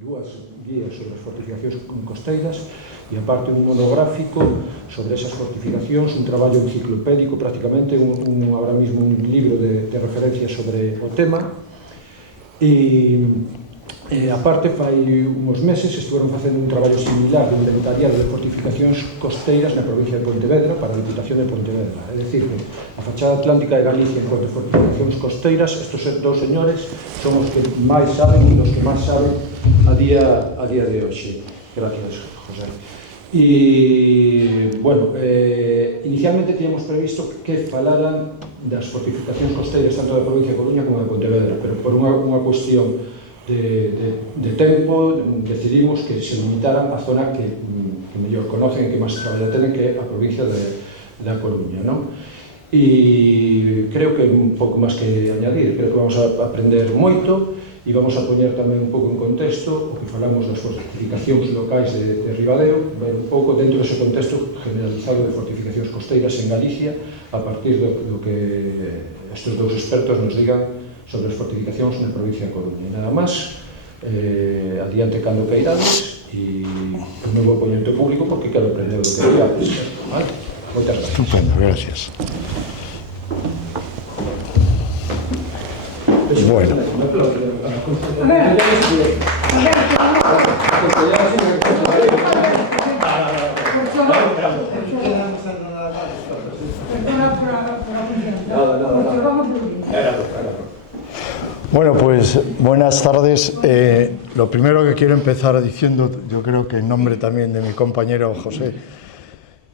dúas guías sobre as fortificacións costeiras e aparte un monográfico sobre esas fortificacións, un traballo enciclopédico prácticamente, ahora mismo un libro de referencia sobre o tema. E aparte, fai uns meses estuveron facendo un traballo similar de inventariado de fortificacións costeiras na provincia de Pontevedra para a Diputación de Pontevedra. É dicir, que a fachada atlántica de Galicia en cuanto a fortificacións costeiras, estos dous señores son os que máis saben e os que máis saben a día de hoxe. Gracias, José. E, bueno, inicialmente teníamos previsto que falaran das fortificacións costeiras tanto da provincia de Coruña como de Pontevedra, pero por unha cuestión de tempo decidimos que se limitaran a zona que mellor conocen e que máis traballa tenen, que é a provincia da Coruña, non? E creo que un pouco máis que añadir, creo que vamos a aprender moito e vamos a poñer tamén un pouco en contexto o que falamos das fortificacións locais de Ribadeo, ver un pouco dentro dese contexto generalizado de fortificacións costeiras en Galicia a partir do que estes dous expertos nos digan sobre as fortificacións na provincia de Coruña. E nada máis, adiante cando cairades, e non vou poñer o público porque quero aprender do que digades. Vale? Moitas gracias. Estupendo, gracias. Bueno. Bueno, pues buenas tardes. Lo primero que quiero empezar diciendo, yo creo que en nombre también de mi compañero José,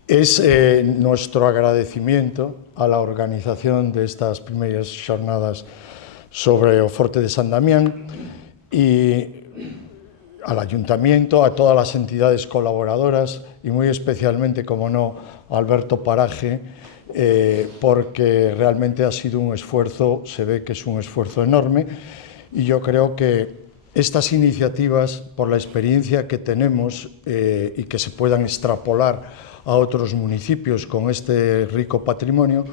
es nuestro agradecimiento a la organización de estas primeras jornadas sobre o Forte de San Damián y al Ayuntamiento, a todas las entidades colaboradoras y muy especialmente, como no, a Alberto Paraje, porque realmente ha sido un esfuerzo, se ve que es un esfuerzo enorme, y yo creo que estas iniciativas, por la experiencia que tenemos y que se puedan extrapolar a otros municipios con este rico patrimonio,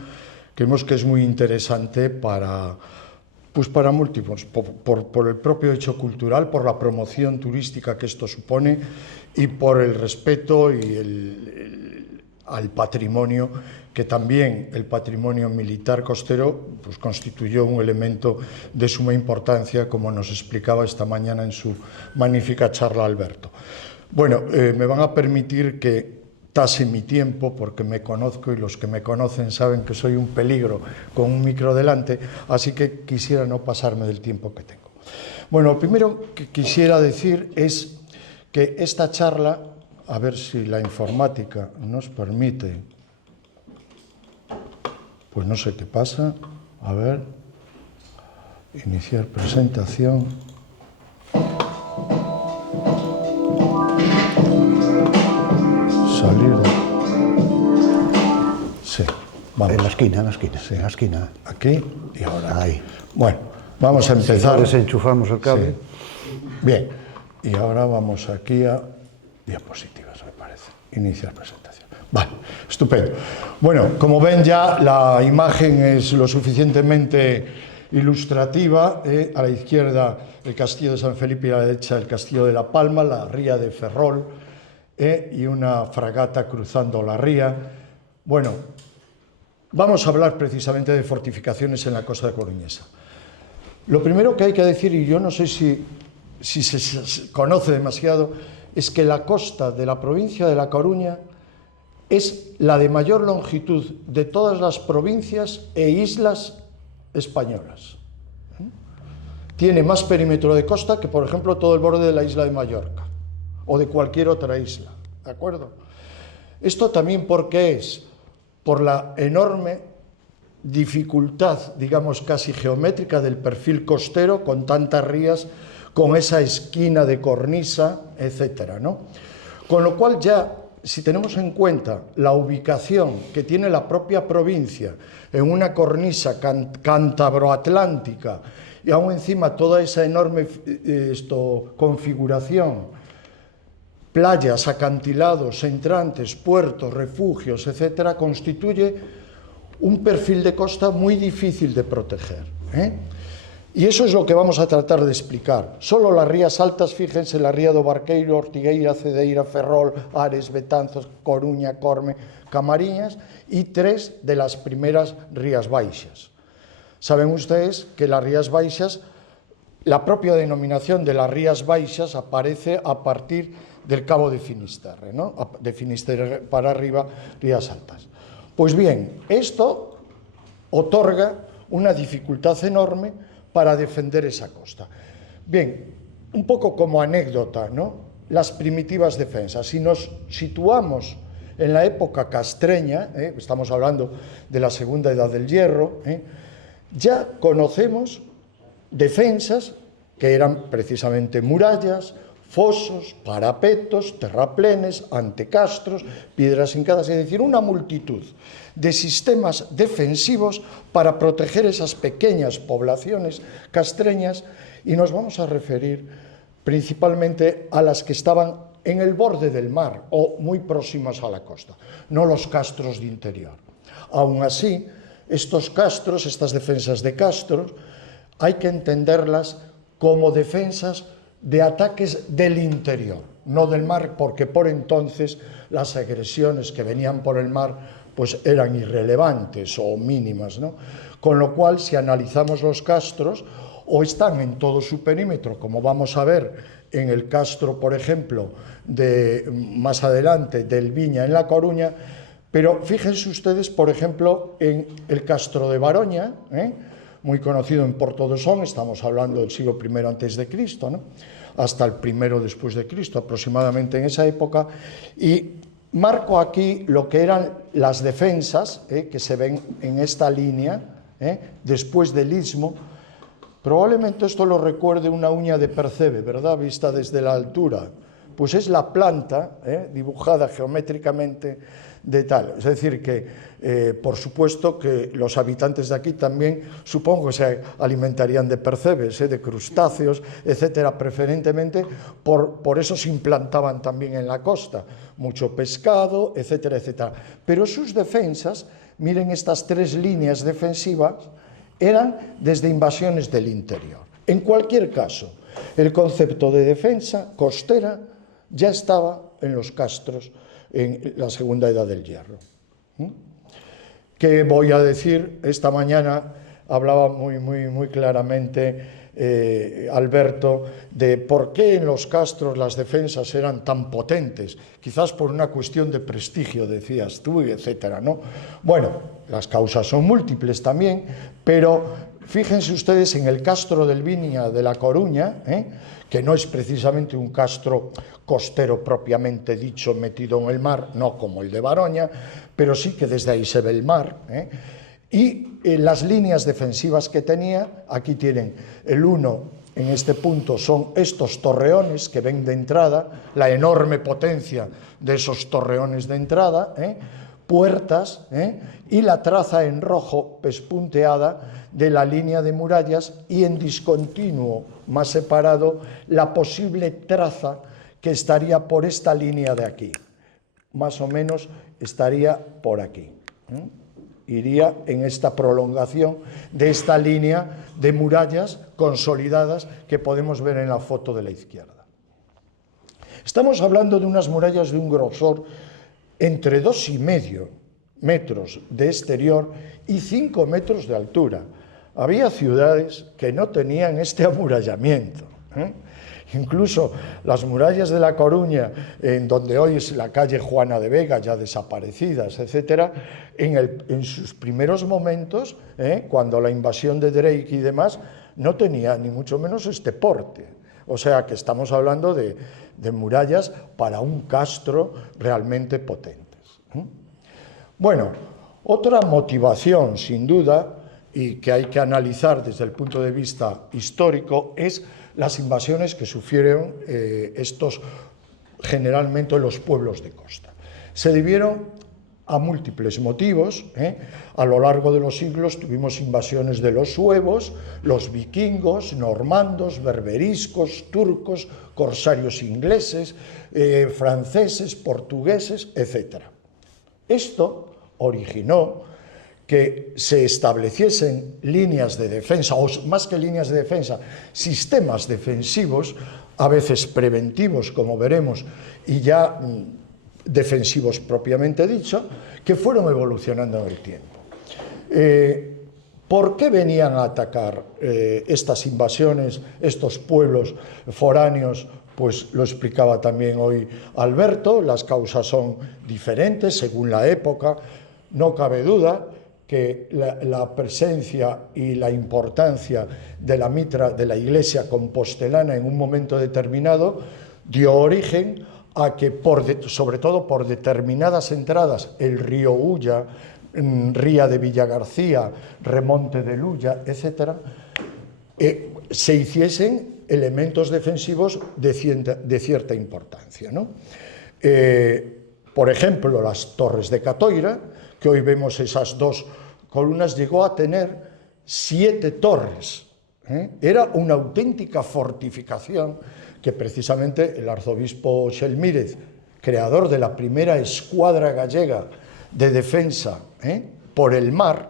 creemos que es muy interesante para múltiples, por el propio hecho cultural, por la promoción turística que esto supone y por el respeto al patrimonio, que también el patrimonio militar costero pues constituyó un elemento de suma importancia, como nos explicaba esta mañana en su magnífica charla Alberto. Bueno, me van a permitir que tase mi tiempo, porque me conozco y los que me conocen saben que soy un peligro con un micro delante, así que quisiera no pasarme del tiempo que tengo. Bueno, lo primero que quisiera decir es que esta charla, a ver si la informática nos permite, pues no sé qué pasa, a ver, iniciar presentación. Salir de... Sí, vamos. En la esquina, Sí. en la esquina. Aquí y ahora. Ahí. Bueno, vamos a empezar. Si desenchufamos el cable. Sí. Bien, y ahora vamos aquí a diapositivas, me parece. Iniciar presentación. Vale, estupendo. Bueno, como ven ya, la imagen es lo suficientemente ilustrativa. A la izquierda el castillo de San Felipe y a la derecha el castillo de La Palma, la ría de Ferrol, y una fragata cruzando la ría. Bueno, vamos a hablar precisamente de fortificaciones en la costa coruñesa. Lo primero que hay que decir, y yo no sé si se conoce demasiado, es que la costa de la provincia de La Coruña es la de mayor longitud de todas las provincias e islas españolas. Tiene más perímetro de costa que, por ejemplo, todo el borde de la isla de Mallorca o de cualquier otra isla, ¿de acuerdo? Esto también porque es por la enorme dificultad, digamos casi geométrica del perfil costero, con tantas rías, con esa esquina de cornisa, etcétera, ¿no? Con lo cual ya, si tenemos en cuenta la ubicación que tiene la propia provincia en una cornisa cántabro-atlántica y aún encima toda esa enorme configuración, playas, acantilados, entrantes, puertos, refugios, etcétera, constituye un perfil de costa muy difícil de proteger, Y eso es lo que vamos a tratar de explicar. Solo las rías altas, fíjense, la ría do Barqueiro, Ortigueira, Cedeira, Ferrol, Ares, Betanzos, Coruña, Corme, Camariñas, y 3 de las primeras rías baixas. Saben ustedes que las rías baixas, la propia denominación de las rías baixas aparece a partir del Cabo de Finisterre, ¿no? De Finisterre para arriba, rías altas. Pues bien, esto otorga una dificultad enorme para defender esa costa. Bien, un poco como anécdota, ¿no? Las primitivas defensas. Si nos situamos en la época castreña, estamos hablando de la segunda edad del hierro, ya conocemos defensas que eran precisamente murallas, fosos, parapetos, terraplenes, antecastros, piedras hincadas, es decir, una multitud de sistemas defensivos para proteger esas pequeñas poblaciones castreñas, y nos vamos a referir principalmente a las que estaban en el borde del mar o muy próximas a la costa, no los castros de interior. Aún así, estos castros, estas defensas de castros, hay que entenderlas como defensas de ataques del interior, no del mar, porque por entonces las agresiones que venían por el mar pues eran irrelevantes o mínimas, ¿no? Con lo cual, si analizamos los castros, o están en todo su perímetro, como vamos a ver en el castro, por ejemplo, de más adelante, del Viña en La Coruña, pero fíjense ustedes, por ejemplo, en el castro de Baroña, muy conocido en Porto do Son, estamos hablando del siglo I antes de Cristo, ¿no? Hasta el I después de Cristo, aproximadamente en esa época, y marco aquí lo que eran las defensas que se ven en esta línea, después del istmo. Probablemente esto lo recuerde una uña de percebe, ¿verdad?, vista desde la altura. Pues es la planta dibujada geométricamente de tal. Es decir, que por supuesto que los habitantes de aquí también supongo que se alimentarían de percebes, de crustáceos, etcétera, preferentemente, por eso se implantaban también en la costa. Mucho pescado, etcétera, etcétera. Pero sus defensas, miren estas 3 líneas defensivas, eran desde invasiones del interior. En cualquier caso, el concepto de defensa costera ya estaba en los castros en la segunda edad del hierro. ¿Qué voy a decir? Esta mañana hablaba muy claramente Alberto de por qué en los castros las defensas eran tan potentes, quizás por una cuestión de prestigio, decías tú, etcétera, ¿no? Bueno, las causas son múltiples también, pero fíjense ustedes en el castro del Viña de La Coruña, que no es precisamente un castro costero propiamente dicho metido en el mar, no como el de Baroña, pero sí que desde ahí se ve el mar, y las líneas defensivas que tenía, aquí tienen el 1, en este punto son estos torreones que ven de entrada, la enorme potencia de esos torreones de entrada, puertas, y la traza en rojo pespunteada de la línea de murallas, y en discontinuo, más separado, la posible traza que estaría por esta línea de aquí. Más o menos estaría por aquí. Iría en esta prolongación de esta línea de murallas consolidadas que podemos ver en la foto de la izquierda. Estamos hablando de unas murallas de un grosor entre 2,5 metros de exterior y 5 metros de altura. Había ciudades que no tenían este amurallamiento. Incluso las murallas de La Coruña, en donde hoy es la calle Juana de Vega, ya desaparecidas, etcétera, en sus primeros momentos, cuando la invasión de Drake y demás, no tenía ni mucho menos este porte. O sea que estamos hablando de murallas para un castro realmente potentes. Bueno, otra motivación, sin duda, y que hay que analizar desde el punto de vista histórico, es las invasiones que sufrieron estos, generalmente los pueblos de costa. Se debieron a múltiples motivos. A lo largo de los siglos tuvimos invasiones de los suevos, los vikingos, normandos, berberiscos, turcos, corsarios ingleses, franceses, portugueses, etc. Esto originó que se estableciesen líneas de defensa, o más que líneas de defensa, sistemas defensivos, a veces preventivos, como veremos, y ya defensivos propiamente dicho, que fueron evolucionando en el tiempo. ¿Por qué venían a atacar estas invasiones, estos pueblos foráneos? Pues lo explicaba también hoy Alberto, las causas son diferentes según la época. No cabe duda que la presencia y la importancia de la mitra de la Iglesia compostelana en un momento determinado dio origen a que, sobre todo por determinadas entradas, el río Ulla, Ría de Villagarcía, Remonte de Lulla, etc., se hiciesen elementos defensivos de cierta importancia, ¿no? Por ejemplo, las torres de Catoira, que hoy vemos esas dos columnas, llegó a tener 7 torres. Era una auténtica fortificación que precisamente el arzobispo Xelmírez, creador de la primera escuadra gallega de defensa por el mar,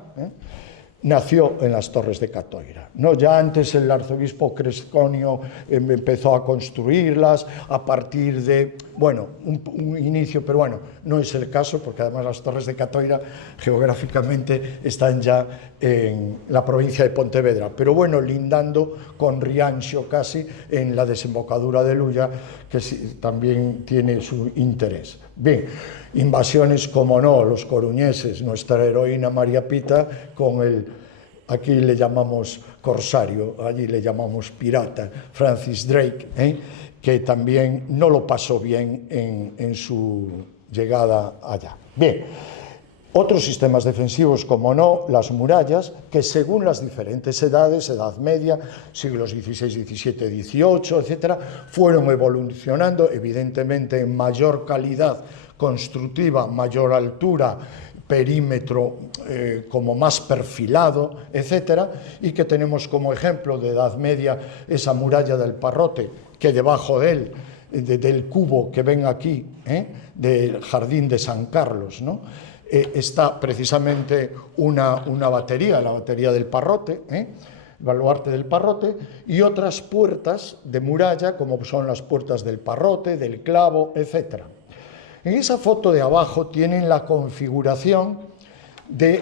nació en las torres de Catoira, ¿no? Ya antes el arzobispo Cresconio empezó a construirlas a partir de, bueno, un inicio, pero bueno, no es el caso, porque además las torres de Catoira geográficamente están ya en la provincia de Pontevedra, pero bueno, lindando con Rianxo casi en la desembocadura de Lulla, que también tiene su interés. Bien, invasiones, como no, los coruñeses, nuestra heroína María Pita, con aquí le llamamos corsario, allí le llamamos pirata, Francis Drake, que también no lo pasó bien en su llegada allá. Bien, otros sistemas defensivos, como no, las murallas, que según las diferentes edades, Edad Media, siglos XVI, XVII, XVIII, etc., fueron evolucionando, evidentemente en mayor calidad constructiva, mayor altura, perímetro como más perfilado, etcétera, y que tenemos como ejemplo de Edad Media esa muralla del Parrote, que debajo de él, del cubo que ven aquí, del Jardín de San Carlos, ¿no?, está precisamente una batería, la batería del Parrote, el baluarte del Parrote, y otras puertas de muralla, como son las puertas del Parrote, del Clavo, etcétera. En esa foto de abajo tienen la configuración de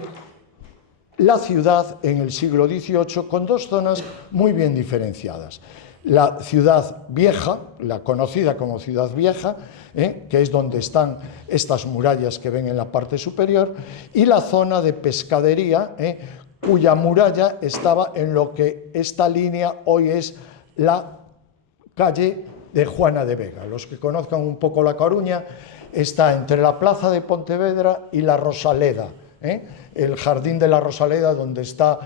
la ciudad en el siglo XVIII con dos zonas muy bien diferenciadas. La ciudad vieja, la conocida como ciudad vieja, que es donde están estas murallas que ven en la parte superior, y la zona de pescadería, cuya muralla estaba en lo que esta línea hoy es la calle de Juana de Vega. Los que conozcan un poco La Coruña, está entre la plaza de Pontevedra y la Rosaleda, el jardín de la Rosaleda, donde está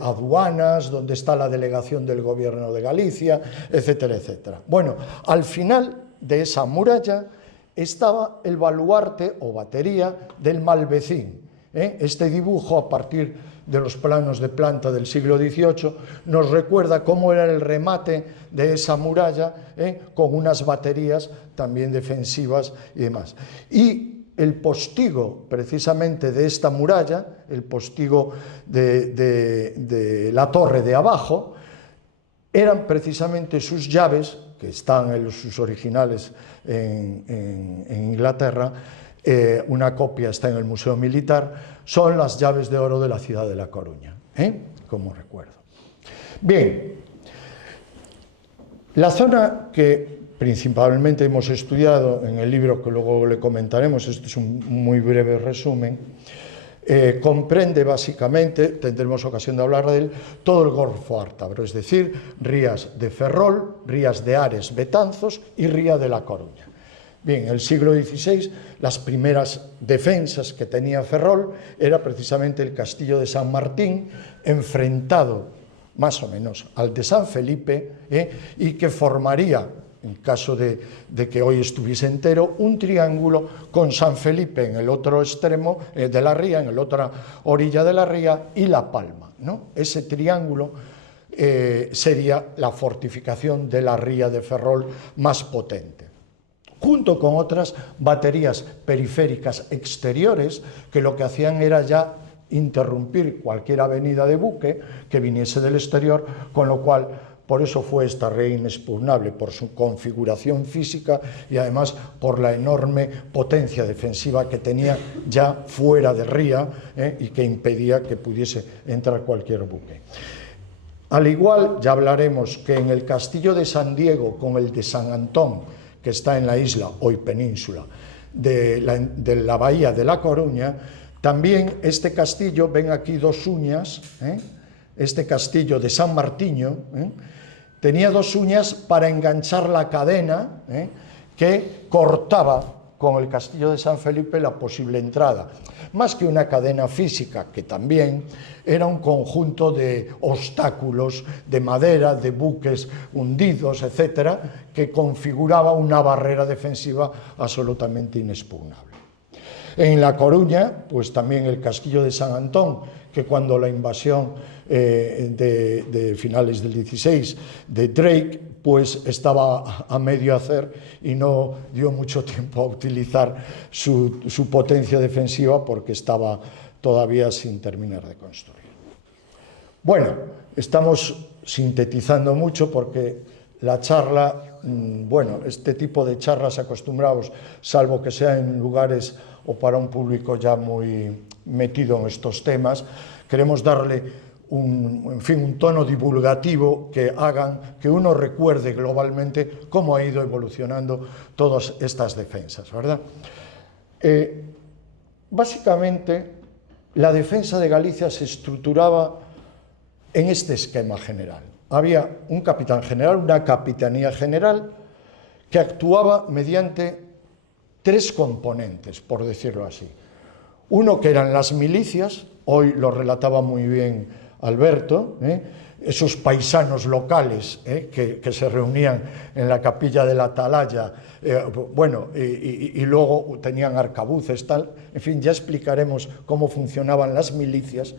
aduanas, donde está la delegación del gobierno de Galicia, etcétera, etcétera. Bueno, al final de esa muralla estaba el baluarte o batería del Malvecín. Este dibujo, a partir de los planos de planta del siglo XVIII, nos recuerda cómo era el remate de esa muralla, con unas baterías también defensivas y demás. Y el postigo, precisamente, de esta muralla, el postigo de la torre de abajo, eran precisamente sus llaves, que están en sus originales en Inglaterra, una copia está en el Museo Militar, son las llaves de oro de la ciudad de La Coruña, como recuerdo. Bien, la zona que principalmente hemos estudiado en el libro que luego le comentaremos, este es un muy breve resumen, comprende básicamente, tendremos ocasión de hablar de él, todo el Golfo Ártabro, es decir, rías de Ferrol, rías de Ares, Betanzos y ría de La Coruña. Bien, en el siglo XVI, las primeras defensas que tenía Ferrol era precisamente el castillo de San Martín, enfrentado más o menos al de San Felipe, y que formaría, en caso de que hoy estuviese entero, un triángulo con San Felipe en el otro extremo de la ría, en la otra orilla de la ría, y La Palma, ¿no? Ese triángulo sería la fortificación de la ría de Ferrol más potente, junto con otras baterías periféricas exteriores que lo que hacían era ya interrumpir cualquier avenida de buque que viniese del exterior, con lo cual por eso fue esta ría inexpugnable, por su configuración física y además por la enorme potencia defensiva que tenía ya fuera de ría y que impedía que pudiese entrar cualquier buque. Al igual, ya hablaremos, que en el castillo de San Diego con el de San Antón, que está en la isla, hoy península, de la bahía de La Coruña, también este castillo, ven aquí dos uñas, este castillo de San Martiño, tenía dos uñas para enganchar la cadena que cortaba con el castillo de San Felipe la posible entrada. Más que una cadena física, que también era un conjunto de obstáculos de madera, de buques hundidos, etcétera, que configuraba una barrera defensiva absolutamente inexpugnable. En La Coruña, pues también el castillo de San Antón, que cuando la invasión de finales del 16 de Drake, pues estaba a medio hacer y no dio mucho tiempo a utilizar su potencia defensiva porque estaba todavía sin terminar de construir. Bueno, estamos sintetizando mucho porque la charla, bueno, este tipo de charlas acostumbrados, salvo que sea en lugares o para un público ya muy metido en estos temas, queremos darle un tono divulgativo que hagan que uno recuerde globalmente cómo ha ido evolucionando todas estas defensas, ¿verdad? Básicamente, la defensa de Galicia se estructuraba en este esquema general. Había un capitán general, una capitanía general, que actuaba mediante tres componentes, por decirlo así. Uno que eran las milicias, hoy lo relataba muy bien Alberto, esos paisanos locales que se reunían en la capilla de la Atalaya, bueno, y luego tenían arcabuces, tal, en fin, ya explicaremos cómo funcionaban las milicias.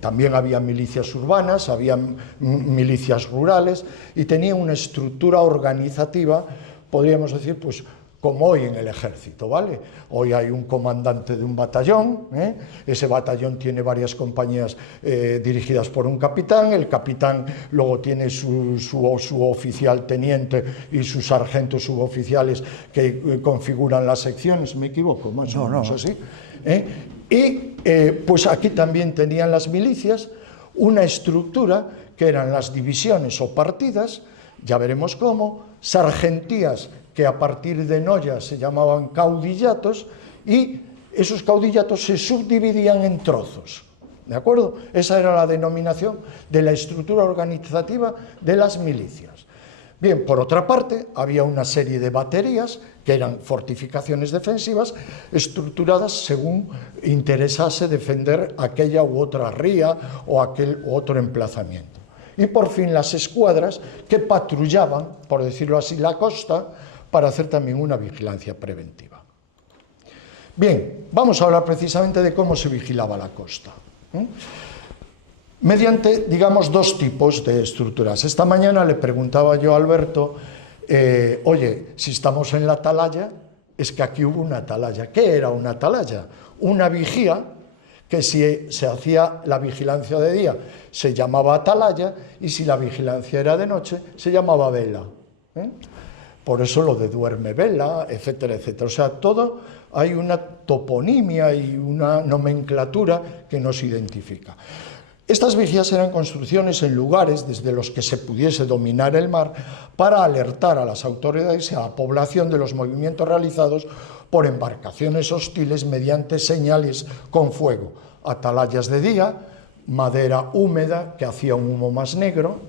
También había milicias urbanas, había milicias rurales y tenía una estructura organizativa, podríamos decir, pues como hoy en el ejército, ¿vale? Hoy hay un comandante de un batallón, ese batallón tiene varias compañías dirigidas por un capitán, el capitán luego tiene su oficial teniente y sus sargentos suboficiales que configuran las secciones, ¿me equivoco? Más o menos así. Y pues aquí también tenían las milicias una estructura que eran las divisiones o partidas, ya veremos cómo, sargentías que a partir de Noya se llamaban caudillatos, y esos caudillatos se subdividían en trozos, ¿de acuerdo? Esa era la denominación de la estructura organizativa de las milicias. Bien, por otra parte, había una serie de baterías que eran fortificaciones defensivas estructuradas según interesase defender aquella u otra ría o aquel u otro emplazamiento. Y por fin las escuadras que patrullaban, por decirlo así, la costa para hacer también una vigilancia preventiva. Bien, vamos a hablar precisamente de cómo se vigilaba la costa. Mediante, digamos, dos tipos de estructuras. Esta mañana le preguntaba yo a Alberto, oye, si estamos en la atalaya, es que aquí hubo una atalaya. ¿Qué era una atalaya? Una vigía que si se hacía la vigilancia de día se llamaba atalaya y si la vigilancia era de noche se llamaba vela. Por eso lo de duerme vela, etcétera, etcétera. O sea, todo hay una toponimia y una nomenclatura que nos identifica. Estas vigías eran construcciones en lugares desde los que se pudiese dominar el mar para alertar a las autoridades y a la población de los movimientos realizados por embarcaciones hostiles mediante señales con fuego, atalayas de día, madera húmeda que hacía un humo más negro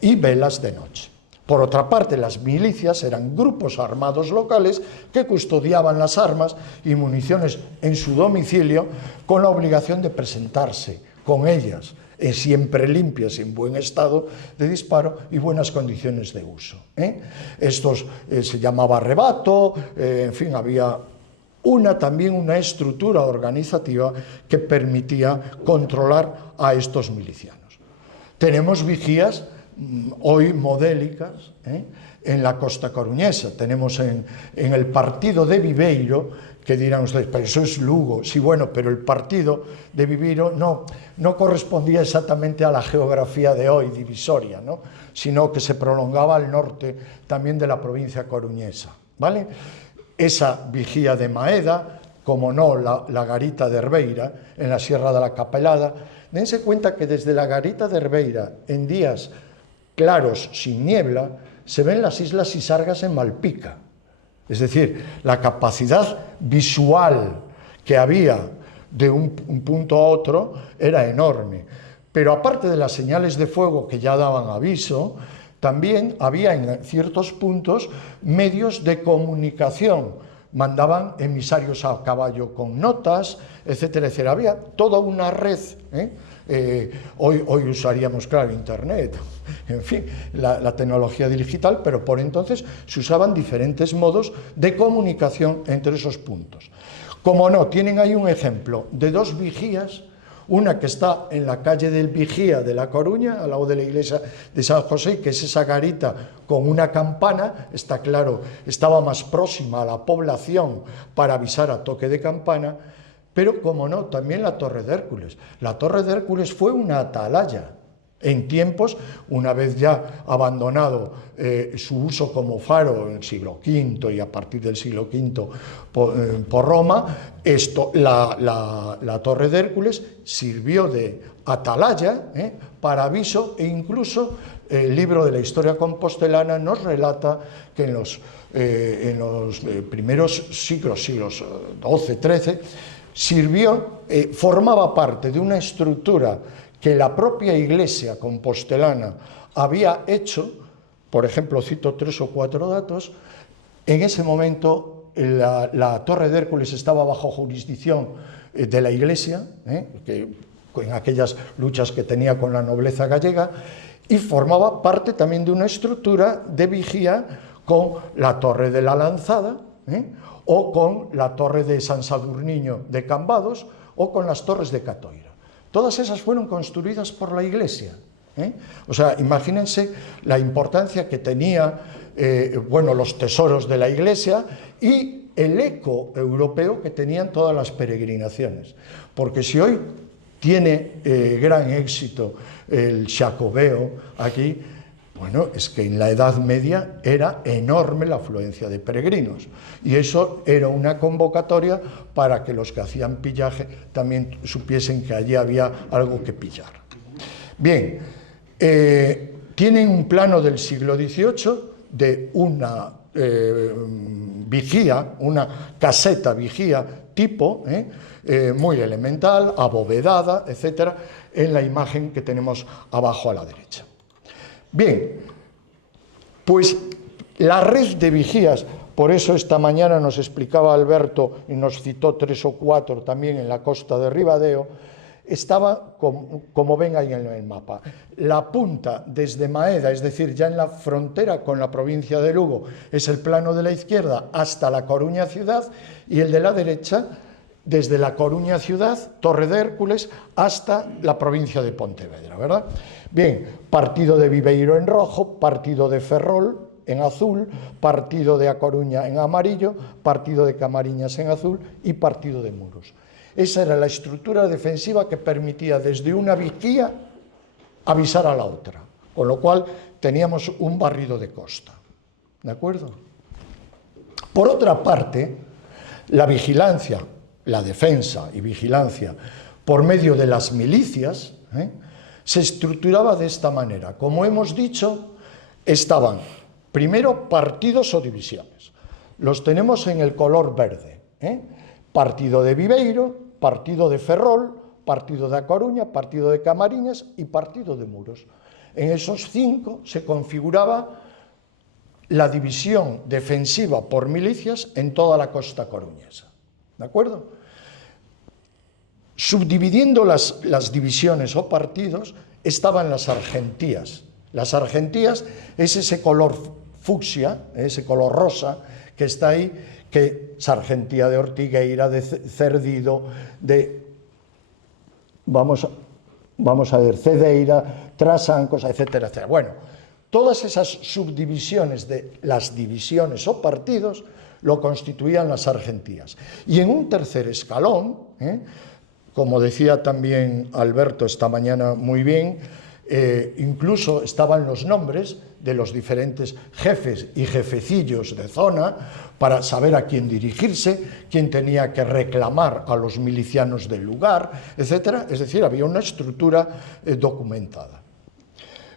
y velas de noche. Por otra parte, las milicias eran grupos armados locales que custodiaban las armas y municiones en su domicilio con la obligación de presentarse con ellas siempre limpias, en buen estado de disparo y buenas condiciones de uso. Estos se llamaba rebato, en fin, había también una estructura organizativa que permitía controlar a estos milicianos. Tenemos vigías hoy modélicas, en la costa coruñesa. Tenemos en el partido de Viveiro, que dirán ustedes, pero eso es Lugo. Sí, bueno, pero el partido de Viveiro no correspondía exactamente a la geografía de hoy, divisoria, ¿no? Sino que se prolongaba al norte también de la provincia coruñesa, ¿vale? Esa vigía de Maeda, como no la garita de Herbeira, en la Sierra de la Capelada. Dense cuenta que desde la garita de Herbeira, en días claros, sin niebla, se ven las islas Sisargas en Malpica. Es decir, la capacidad visual que había de un punto a otro era enorme. Pero aparte de las señales de fuego que ya daban aviso, también había en ciertos puntos medios de comunicación. Mandaban emisarios a caballo con notas, etcétera, etcétera. Había toda una red, hoy usaríamos, claro, Internet, en fin, la tecnología digital, pero por entonces se usaban diferentes modos de comunicación entre esos puntos. Como no, tienen ahí un ejemplo de dos vigías, una que está en la calle del Vigía de La Coruña, al lado de la iglesia de San José, que es esa garita con una campana, está claro, estaba más próxima a la población para avisar a toque de campana, pero como no, también la Torre de Hércules. La Torre de Hércules fue una atalaya. En tiempos, una vez ya abandonado su uso como faro en el siglo V y a partir del siglo V por Roma, la Torre de Hércules sirvió de atalaya para aviso, e incluso el libro de la historia compostelana nos relata que en los primeros siglos XII, XIII, formaba parte de una estructura que la propia iglesia compostelana había hecho. Por ejemplo, cito 3 o 4 datos. En ese momento la Torre de Hércules estaba bajo jurisdicción de la iglesia, en aquellas luchas que tenía con la nobleza gallega, y formaba parte también de una estructura de vigía con la Torre de la Lanzada, o con la Torre de San Sadurniño de Cambados, o con las Torres de Catoira. Todas esas fueron construidas por la Iglesia. O sea, imagínense la importancia que tenía, los tesoros de la Iglesia y el eco europeo que tenían todas las peregrinaciones. Porque si hoy tiene gran éxito el Xacobeo aquí, bueno, es que en la Edad Media era enorme la afluencia de peregrinos, y eso era una convocatoria para que los que hacían pillaje también supiesen que allí había algo que pillar. Bien, tienen un plano del siglo XVIII de una vigía, una caseta vigía tipo, muy elemental, abovedada, etcétera, en la imagen que tenemos abajo a la derecha. Bien, pues la red de vigías, por eso esta mañana nos explicaba Alberto y nos citó 3 o 4 también en la costa de Ribadeo, estaba, como ven ahí en el mapa, la punta desde Maeda, es decir, ya en la frontera con la provincia de Lugo, es el plano de la izquierda hasta La Coruña ciudad, y el de la derecha desde La Coruña ciudad, Torre de Hércules, hasta la provincia de Pontevedra, ¿verdad? Bien, partido de Viveiro en rojo, partido de Ferrol en azul, partido de A Coruña en amarillo, partido de Camariñas en azul y partido de Muros. Esa era la estructura defensiva que permitía desde una vigía avisar a la otra, con lo cual teníamos un barrido de costa, ¿de acuerdo? Por otra parte, la vigilancia, la defensa y vigilancia por medio de las milicias, se estructuraba de esta manera. Como hemos dicho, estaban primero partidos o divisiones. Los tenemos en el color verde. Partido de Viveiro, partido de Ferrol, partido de A Coruña, partido de Camariñas y partido de Muros. En esos 5 se configuraba la división defensiva por milicias en toda la costa coruñesa. ¿De acuerdo? Subdividiendo las divisiones o partidos estaban las argentías. Las argentías es ese color fucsia, ese color rosa que está ahí, que es Sargentía de Ortigueira, de Cerdido, de vamos a ver, Cedeira, Trasancos, etcétera, etcétera. Bueno, todas esas subdivisiones de las divisiones o partidos lo constituían las sargentías. Y en un tercer escalón, como decía también Alberto esta mañana muy bien, incluso estaban los nombres de los diferentes jefes y jefecillos de zona para saber a quién dirigirse, quién tenía que reclamar a los milicianos del lugar, etc. Es decir, había una estructura documentada.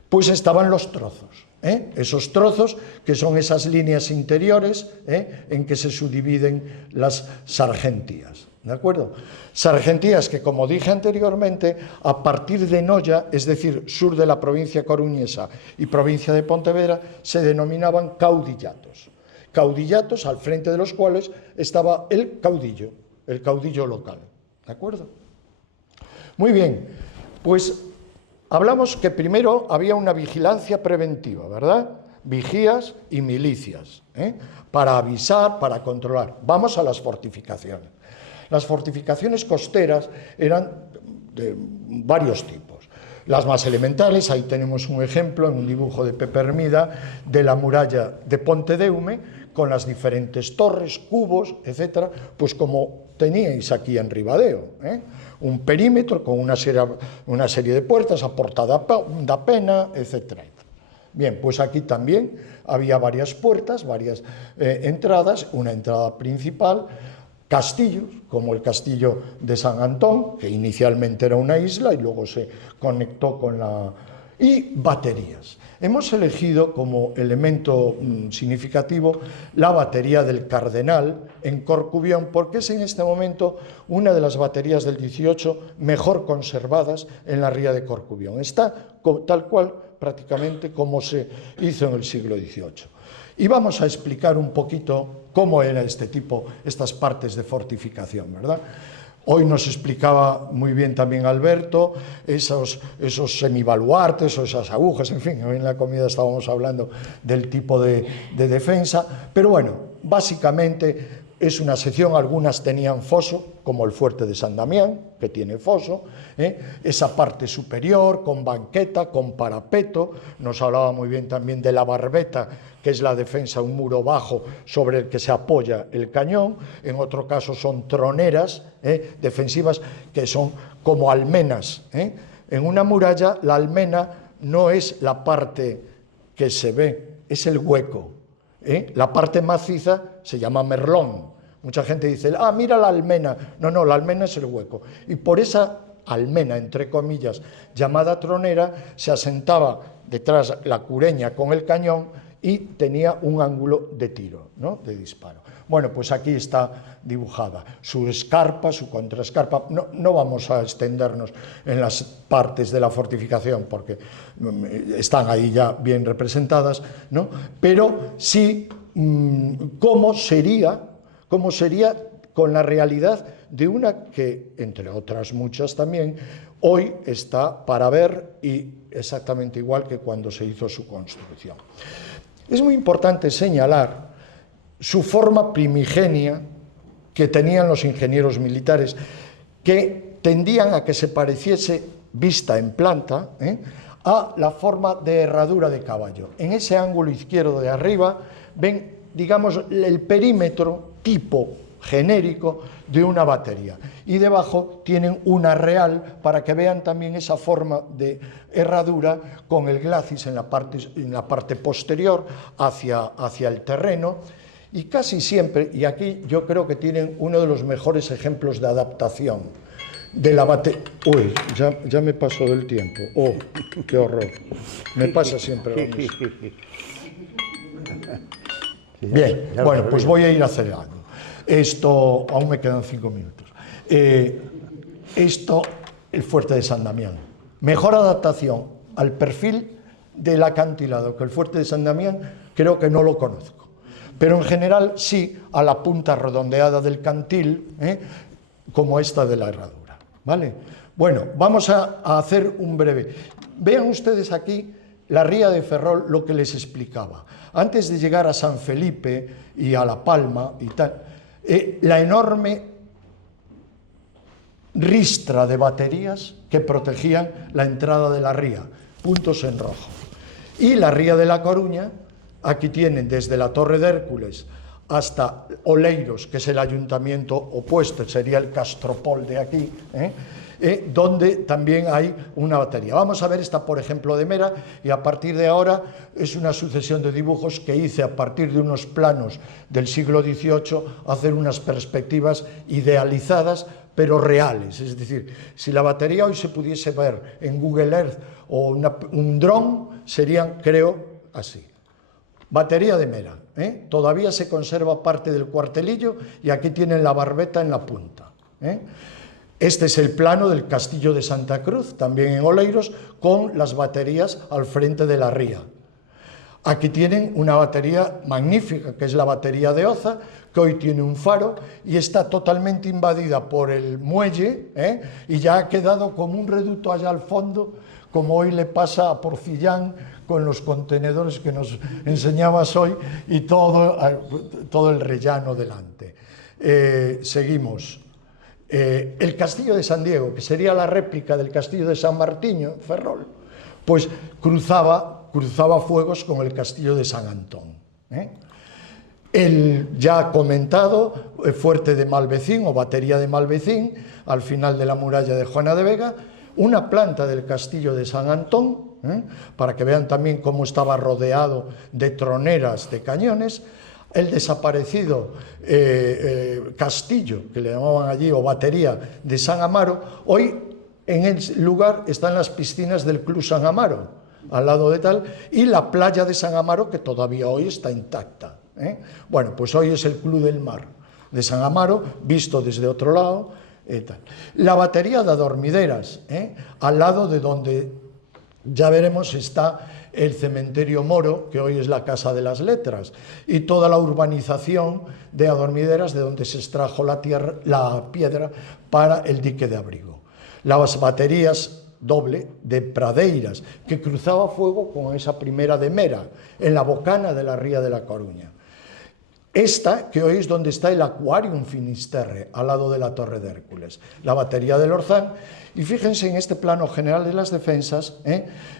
Pues estaban los trozos, esos trozos que son esas líneas interiores en que se subdividen las sargentías. ¿De acuerdo? Sargentías que, como dije anteriormente, a partir de Noia, es decir, sur de la provincia coruñesa y provincia de Pontevedra, se denominaban caudillatos. Caudillatos al frente de los cuales estaba el caudillo local. ¿De acuerdo? Muy bien, pues hablamos que primero había una vigilancia preventiva, ¿verdad? Vigías y milicias, para avisar, para controlar. Vamos a las fortificaciones. Las fortificaciones costeras eran de varios tipos. Las más elementales, ahí tenemos un ejemplo en un dibujo de Pepe Hermida de la muralla de Pontedeume, con las diferentes torres, cubos, etcétera, pues como teníais aquí en Ribadeo, un perímetro con una serie de puertas, a portada da pena, etcétera. Bien, pues aquí también había varias puertas, varias entradas, una entrada principal, castillos, como el castillo de San Antón, que inicialmente era una isla y luego se conectó con la... y baterías. Hemos elegido como elemento significativo la batería del Cardenal en Corcubión, porque es en este momento una de las baterías del 18 mejor conservadas en la ría de Corcubión. Está tal cual prácticamente como se hizo en el siglo XVIII. Y vamos a explicar un poquito cómo era estas partes de fortificación, ¿verdad? Hoy nos explicaba muy bien también Alberto esos semibaluartes o esas agujas, en fin, hoy en la comida estábamos hablando del tipo de defensa, pero bueno, básicamente es una sección, algunas tenían foso, como el fuerte de San Damián, que tiene foso, esa parte superior con banqueta, con parapeto, nos hablaba muy bien también de la barbeta, que es la defensa, un muro bajo sobre el que se apoya el cañón, en otro caso son troneras defensivas que son como almenas. En una muralla la almena no es la parte que se ve, es el hueco. La parte maciza se llama merlón. Mucha gente dice, mira la almena. No, no, la almena es el hueco. Y por esa almena, entre comillas, llamada tronera, se asentaba detrás la cureña con el cañón y tenía un ángulo de tiro, ¿no?, de disparo. Bueno, pues aquí está dibujada su escarpa, su contraescarpa. No vamos a extendernos en las partes de la fortificación porque están ahí ya bien representadas, ¿no? Pero sí cómo sería con la realidad de una que, entre otras muchas también, hoy está para ver y exactamente igual que cuando se hizo su construcción. Es muy importante señalar su forma primigenia que tenían los ingenieros militares, que tendían a que se pareciese, vista en planta, a la forma de herradura de caballo. En ese ángulo izquierdo de arriba ven, digamos, el perímetro tipo genérico de una batería, y debajo tienen una real para que vean también esa forma de herradura con el glacis en la parte posterior hacia el terreno. Y casi siempre, y aquí yo creo que tienen uno de los mejores ejemplos de adaptación de la batería. Uy, ya me pasó del tiempo. Oh, qué horror. Me pasa siempre lo mismo. Bien, bueno, pues voy a ir acelerando. Esto, aún me quedan 5 minutos. El fuerte de San Damián. Mejor adaptación al perfil del acantilado que el fuerte de San Damián, creo que no lo conozco. Pero en general sí a la punta redondeada del cantil, como esta de la herradura, ¿vale? Bueno, vamos a hacer un breve. Vean ustedes aquí la ría de Ferrol, lo que les explicaba. Antes de llegar a San Felipe y a La Palma y tal, la enorme ristra de baterías que protegían la entrada de la ría, puntos en rojo. Y la ría de La Coruña, aquí tienen desde la Torre de Hércules hasta Oleiros, que es el ayuntamiento opuesto, sería el Castropol de aquí, donde también hay una batería. Vamos a ver esta, por ejemplo, de Mera, y a partir de ahora es una sucesión de dibujos que hice a partir de unos planos del siglo XVIII, hacer unas perspectivas idealizadas, pero reales. Es decir, si la batería hoy se pudiese ver en Google Earth o un dron, serían, creo, así. Batería de Mera, todavía se conserva parte del cuartelillo y aquí tienen la barbeta en la punta. Este es el plano del Castillo de Santa Cruz, también en Oleiros, con las baterías al frente de la ría. Aquí tienen una batería magnífica, que es la batería de Oza, que hoy tiene un faro y está totalmente invadida por el muelle, y ya ha quedado como un reducto allá al fondo, como hoy le pasa a Porcillán con los contenedores que nos enseñabas hoy y todo el rellano delante. Seguimos. El Castillo de San Diego, que sería la réplica del Castillo de San Martiño, Ferrol, pues cruzaba fuegos con el Castillo de San Antón. El ya comentado fuerte de Malvecín o batería de Malvecín, al final de la muralla de Juana de Vega, una planta del Castillo de San Antón, para que vean también cómo estaba rodeado de troneras de cañones. El desaparecido castillo, que le llamaban allí, o batería de San Amaro, hoy en el lugar están las piscinas del Club San Amaro, al lado de tal, y la playa de San Amaro, que todavía hoy está intacta. Bueno, pues hoy es el Club del Mar de San Amaro, visto desde otro lado. Tal. La batería de Adormideras, al lado de donde, ya veremos, está el cementerio moro, que hoy es la Casa de las Letras, y toda la urbanización de Adormideras, de donde se extrajo la piedra para el dique de Abrigo. Las baterías doble de Pradeiras, que cruzaba fuego con esa primera de Mera, en la bocana de la ría de La Coruña. Esta, que hoy es donde está el Aquarium Finisterre, al lado de la Torre de Hércules, la batería del Orzán. Y fíjense en este plano general de las defensas,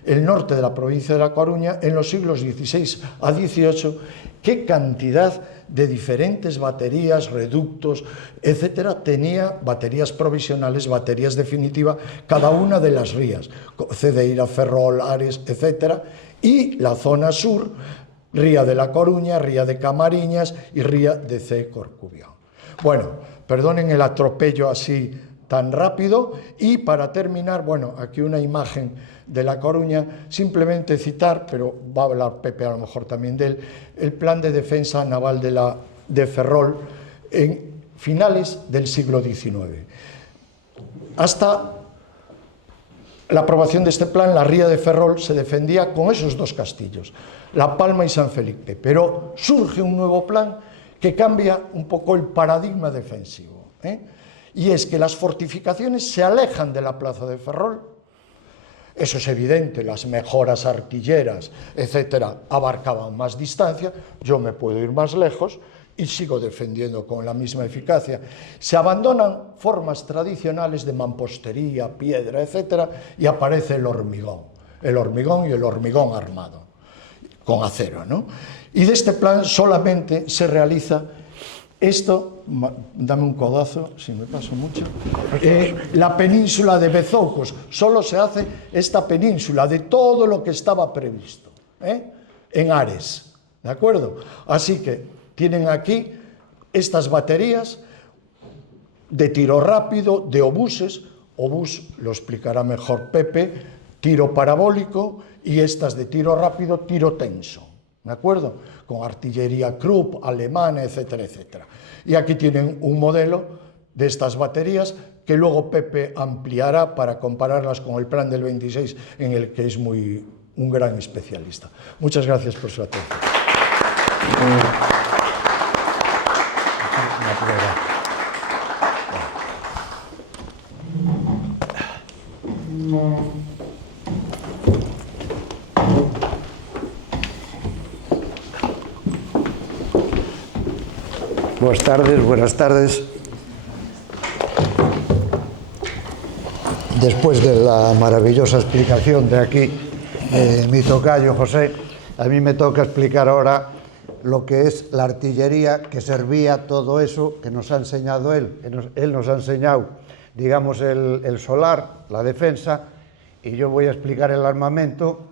el norte de la provincia de La Coruña, en los siglos XVI a XVIII, qué cantidad de diferentes baterías, reductos, etcétera, tenía baterías provisionales, baterías definitivas, cada una de las rías, Cedeira, Ferrol, Ares, etcétera, y la zona sur, Ría de La Coruña, Ría de Camariñas y Ría de C. Corcubión. Bueno, perdonen el atropello así tan rápido, y para terminar, bueno, aquí una imagen de La Coruña, simplemente citar, pero va a hablar Pepe a lo mejor también de él, el plan de defensa naval de Ferrol en finales del siglo XIX. Hasta la aprobación de este plan, la ría de Ferrol se defendía con esos dos castillos, La Palma y San Felipe, pero surge un nuevo plan que cambia un poco el paradigma defensivo, y es que las fortificaciones se alejan de la plaza de Ferrol. Eso es evidente, las mejoras artilleras, etcétera, abarcaban más distancia, yo me puedo ir más lejos y sigo defendiendo con la misma eficacia. Se abandonan formas tradicionales de mampostería, piedra, etcétera, y aparece el hormigón y el hormigón armado, con acero, ¿no? Y de este plan solamente se realiza esto, dame un codazo, si me paso mucho, la península de Bezoucos, solo se hace esta península de todo lo que estaba previsto, en Ares, ¿de acuerdo? Así que tienen aquí estas baterías de tiro rápido, de obuses, obús lo explicará mejor Pepe, tiro parabólico, y estas de tiro rápido, tiro tenso, ¿de acuerdo? Con artillería Krupp, alemana, etcétera, etcétera. Y aquí tienen un modelo de estas baterías que luego Pepe ampliará para compararlas con el plan del 26, en el que es un gran especialista. Muchas gracias por su atención. Buenas tardes. después de la maravillosa explicación de aquí, mi tocayo José, a mí me toca explicar ahora lo que es la artillería que servía todo eso que nos ha enseñado él. Él nos ha enseñado, digamos, el solar, la defensa, y yo voy a explicar el armamento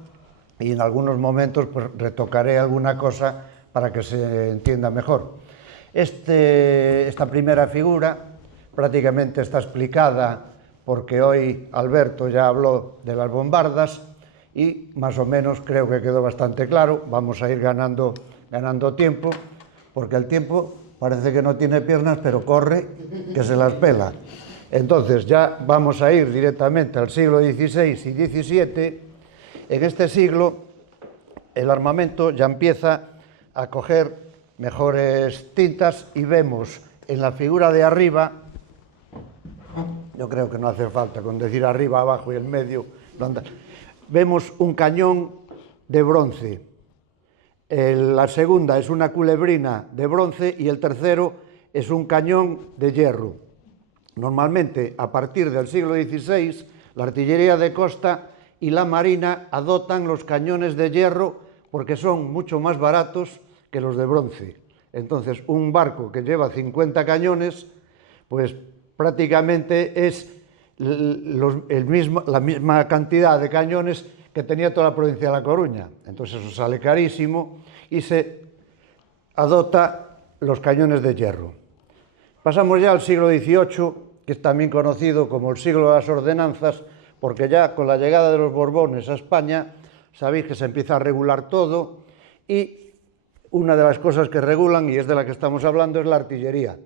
y en algunos momentos pues retocaré alguna cosa para que se entienda mejor. Esta primera figura prácticamente está explicada porque hoy Alberto ya habló de las bombardas y más o menos creo que quedó bastante claro. Vamos a ir ganando tiempo, porque el tiempo parece que no tiene piernas, pero corre, que se las pela. Entonces ya vamos a ir directamente al siglo XVI y XVII. En este siglo el armamento ya empieza a coger mejores tintas y vemos en la figura de arriba, yo creo que no hace falta con decir arriba, abajo y en medio, vemos un cañón de bronce. La segunda es una culebrina de bronce y el tercero es un cañón de hierro. Normalmente, a partir del siglo XVI, la artillería de costa y la marina adoptan los cañones de hierro porque son mucho más baratos que los de bronce. Entonces, un barco que lleva 50 cañones, pues prácticamente es la misma cantidad de cañones que tenía toda la provincia de La Coruña. Entonces eso sale carísimo y se adopta los cañones de hierro. Pasamos ya al siglo XVIII, que es también conocido como el siglo de las ordenanzas, porque ya con la llegada de los Borbones a España, sabéis que se empieza a regular todo y una de las cosas que regulan, y es de la que estamos hablando, es la artillería.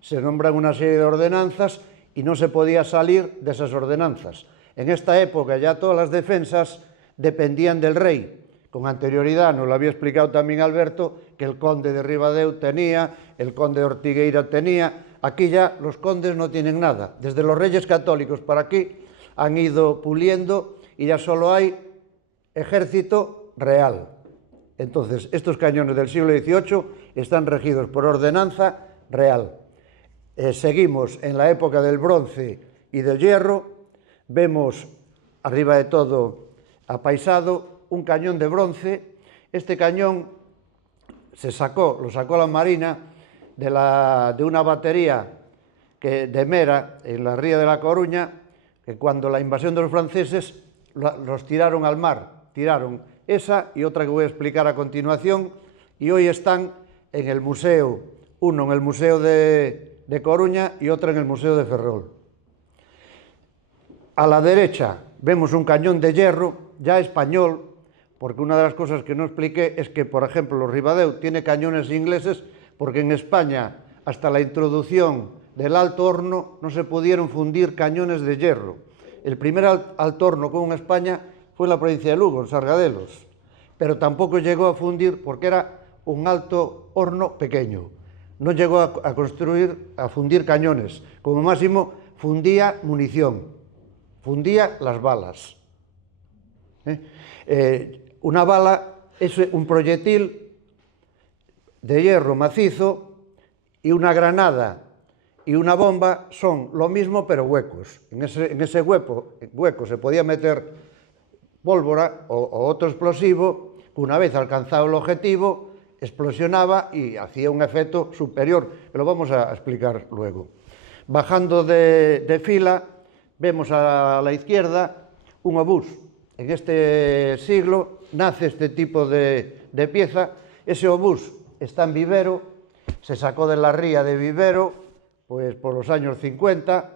Se nombran una serie de ordenanzas y no se podía salir de esas ordenanzas. En esta época ya todas las defensas dependían del rey. Con anterioridad, nos lo había explicado también Alberto, que el conde de Ribadeo tenía, el conde de Ortigueira tenía. Aquí ya los condes no tienen nada. Desde los reyes católicos para aquí han ido puliendo y ya solo hay ejército real. Entonces, estos cañones del siglo XVIII están regidos por ordenanza real. Seguimos en la época del bronce y del hierro. Vemos arriba de todo apaisado un cañón de bronce. Este cañón lo sacó la Marina de una batería de Mera en la ría de La Coruña, que cuando la invasión de los franceses los tiraron al mar. Tiraron esa y otra que voy a explicar a continuación, y hoy están en el museo, uno en el Museo de Coruña y otra en el Museo de Ferrol. A la derecha vemos un cañón de hierro, ya español, porque una de las cosas que no expliqué es que, por ejemplo, los Ribadeo tiene cañones ingleses porque en España, hasta la introducción del alto horno, no se pudieron fundir cañones de hierro. El primer alto horno con España fue en la provincia de Lugo, en Sargadelos, pero tampoco llegó a fundir porque era un alto horno pequeño. No llegó a fundir cañones, como máximo fundía munición, fundía las balas. Una bala es un proyectil de hierro macizo y una granada y una bomba son lo mismo pero huecos. En ese hueco se podía meter pólvora o otro explosivo que una vez alcanzado el objetivo explosionaba y hacía un efecto superior, que lo vamos a explicar luego. Bajando de fila, vemos a la izquierda un obús. En este siglo nace este tipo de pieza. Ese obús está en Vivero, se sacó de la ría de Vivero pues por los años 50,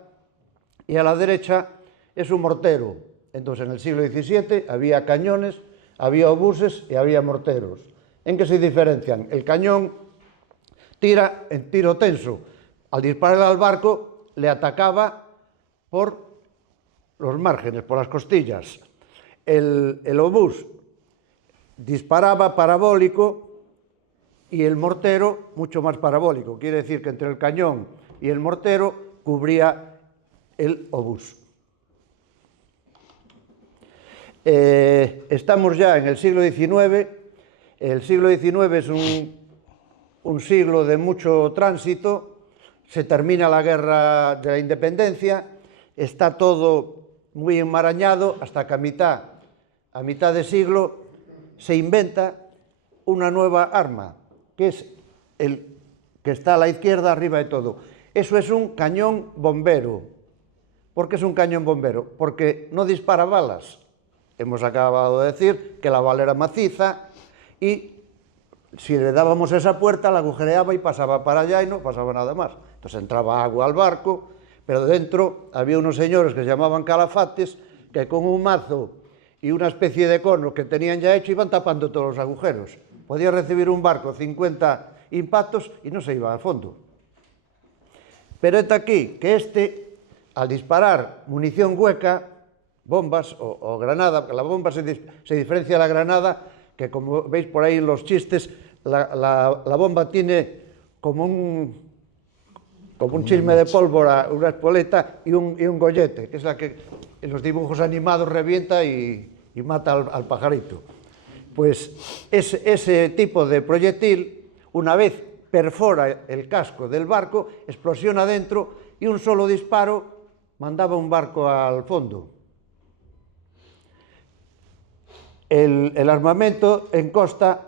y a la derecha es un mortero. Entonces en el siglo XVII había cañones, había obuses y había morteros. ¿En qué se diferencian? El cañón tira en tiro tenso. Al disparar al barco le atacaba por los márgenes, por las costillas. El obús disparaba parabólico y el mortero mucho más parabólico. Quiere decir que entre el cañón y el mortero cubría el obús. Estamos ya en el siglo XIX. El siglo XIX es un siglo de mucho tránsito. Se termina la guerra de la independencia, está todo muy enmarañado, hasta que a mitad de siglo, se inventa una nueva arma, que es el que está a la izquierda arriba de todo. Eso es un cañón bombero. ¿Por qué es un cañón bombero? Porque no dispara balas. Hemos acabado de decir que la bala era maciza y si le dábamos esa puerta, la agujereaba y pasaba para allá y no pasaba nada más. Entonces entraba agua al barco, pero dentro había unos señores que se llamaban calafates, que con un mazo y una especie de cono que tenían ya hecho iban tapando todos los agujeros. Podía recibir un barco 50 impactos y no se iba al fondo. Pero está aquí que al disparar munición hueca, bombas o granada, la bomba se diferencia de la granada, que como veis por ahí en los chistes, la bomba tiene como un chisme de pólvora, una espoleta y un gollete, que es la que en los dibujos animados revienta y mata al pajarito. Pues ese tipo de proyectil, una vez perfora el casco del barco, explosiona dentro y un solo disparo mandaba un barco al fondo. El armamento en costa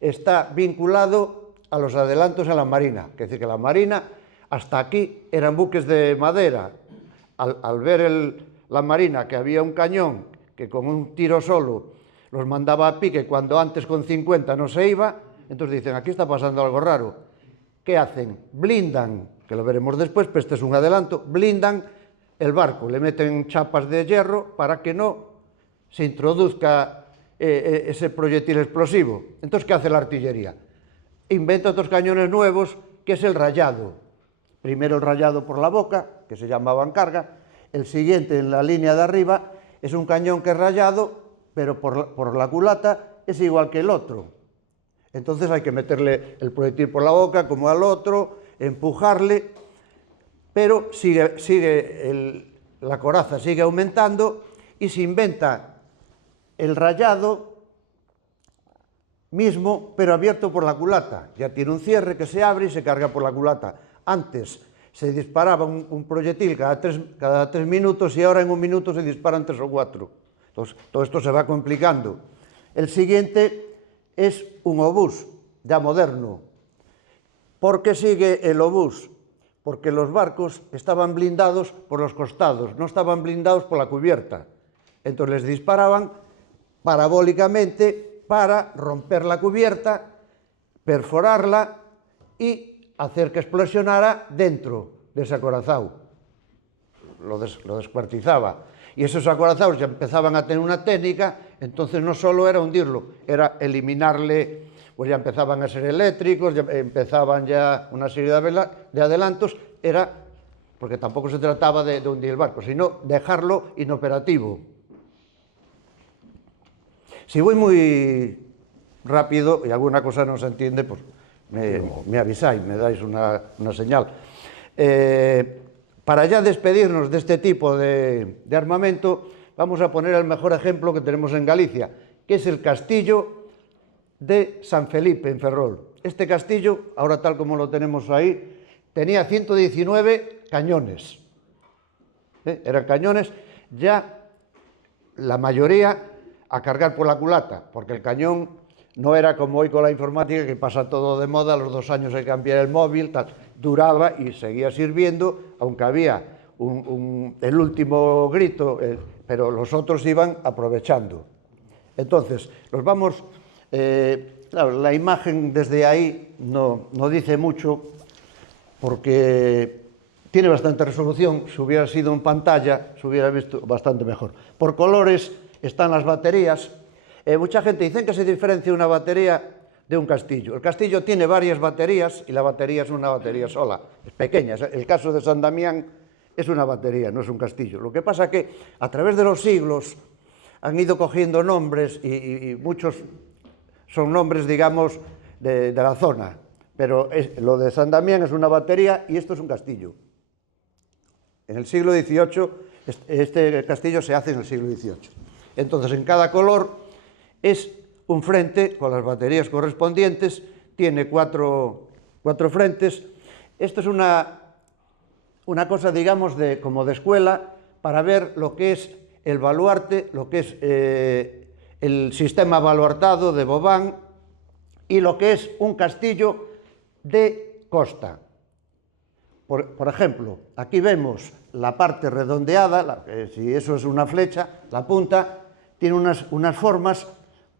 está vinculado a los adelantos en la marina, es decir, que la marina hasta aquí eran buques de madera. Al ver la marina que había un cañón que con un tiro solo los mandaba a pique cuando antes con 50 no se iba, entonces dicen, aquí está pasando algo raro. ¿Qué hacen? Blindan, que lo veremos después, pero este es un adelanto, blindan el barco, le meten chapas de hierro para que no se introduzca ese proyectil explosivo. Entonces, ¿qué hace la artillería? Inventa otros cañones nuevos, que es el rayado. Primero el rayado por la boca, que se llamaban carga, el siguiente en la línea de arriba es un cañón que es rayado, pero por la culata es igual que el otro. Entonces hay que meterle el proyectil por la boca como al otro, empujarle, pero la coraza sigue aumentando y se inventa el rayado mismo, pero abierto por la culata. Ya tiene un cierre que se abre y se carga por la culata. Antes se disparaba un proyectil cada 3 minutos y ahora en un minuto se disparan 3 o 4. Entonces, todo esto se va complicando. El siguiente es un obús, ya moderno. ¿Por qué sigue el obús? Porque los barcos estaban blindados por los costados, no estaban blindados por la cubierta. Entonces les disparaban parabólicamente para romper la cubierta, perforarla y hacer que explosionara dentro de ese acorazado. Lo descuartizaba. Y esos acorazados ya empezaban a tener una técnica, entonces no solo era hundirlo, era eliminarle, pues ya empezaban a ser eléctricos, ya empezaban ya una serie de adelantos, porque tampoco se trataba de hundir el barco, sino dejarlo inoperativo. Si voy muy rápido y alguna cosa no se entiende, pues me avisáis, me dais una señal. Para ya despedirnos de este tipo de armamento, vamos a poner el mejor ejemplo que tenemos en Galicia, que es el castillo de San Felipe, en Ferrol. Este castillo, ahora tal como lo tenemos ahí, tenía 119 cañones. Eran cañones, ya la mayoría a cargar por la culata, porque el cañón no era como hoy con la informática, que pasa todo de moda, a los 2 años hay que cambiar el móvil, tal. Duraba y seguía sirviendo, aunque había el último grito, pero los otros iban aprovechando. Entonces, los vamos... claro, la imagen desde ahí no dice mucho, porque tiene bastante resolución. Si hubiera sido en pantalla, se hubiera visto bastante mejor. Por colores están las baterías. Mucha gente dice que se diferencia una batería de un castillo. El castillo tiene varias baterías y la batería es una batería sola, es pequeña. El caso de San Damián es una batería, no es un castillo. Lo que pasa es que a través de los siglos han ido cogiendo nombres y muchos son nombres, digamos, de la zona. Pero lo de San Damián es una batería y esto es un castillo. En el siglo XVIII, este castillo se hace en el siglo XVIII. Entonces, en cada color es un frente con las baterías correspondientes, tiene cuatro frentes. Esto es una cosa, digamos, como de escuela, para ver lo que es el baluarte, lo que es el sistema baluartado de Vauban y lo que es un castillo de costa. Por ejemplo, aquí vemos la parte redondeada, si eso es una flecha, la punta tiene unas formas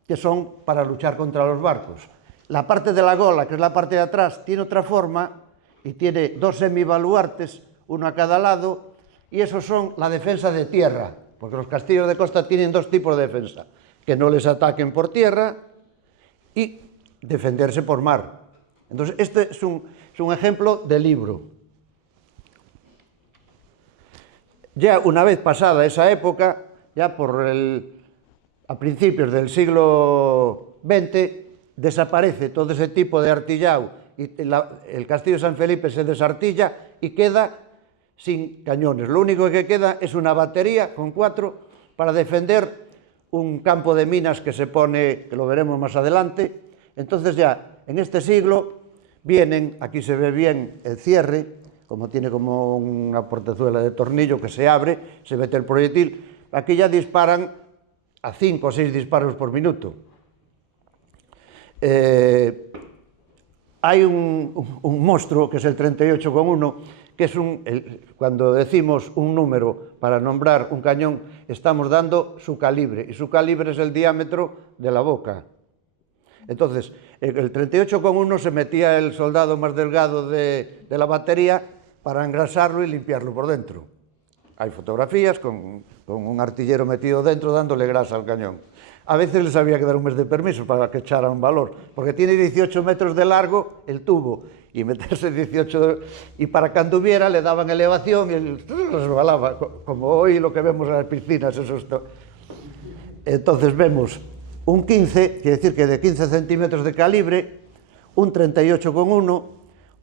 que son para luchar contra los barcos. La parte de la gola, que es la parte de atrás, tiene otra forma y tiene dos semibaluartes, uno a cada lado, y esos son la defensa de tierra, porque los castillos de costa tienen dos tipos de defensa, que no les ataquen por tierra y defenderse por mar. Entonces, este es un ejemplo de libro. Ya una vez pasada esa época, ya a principios del siglo XX, desaparece todo ese tipo de artillado y el castillo de San Felipe se desartilla y queda sin cañones. Lo único que queda es una batería con 4 para defender un campo de minas que se pone, que lo veremos más adelante. Entonces ya en este siglo vienen, aquí se ve bien el cierre, como tiene como una portezuela de tornillo que se abre, se mete el proyectil. Aquí ya disparan a 5 o 6 disparos por minuto. Hay un monstruo que es el 38,1, que es cuando decimos un número para nombrar un cañón, estamos dando su calibre, y su calibre es el diámetro de la boca. Entonces, el 38,1 se metía el soldado más delgado de la batería para engrasarlo y limpiarlo por dentro. Hay fotografías con un artillero metido dentro dándole grasa al cañón. A veces les había que dar un mes de permiso para que echaran valor, porque tiene 18 metros de largo el tubo, y meterse 18... Y para que anduviera le daban elevación y él resbalaba, como hoy lo que vemos en las piscinas. Entonces vemos un 15, quiere decir que de 15 centímetros de calibre, un 38,1,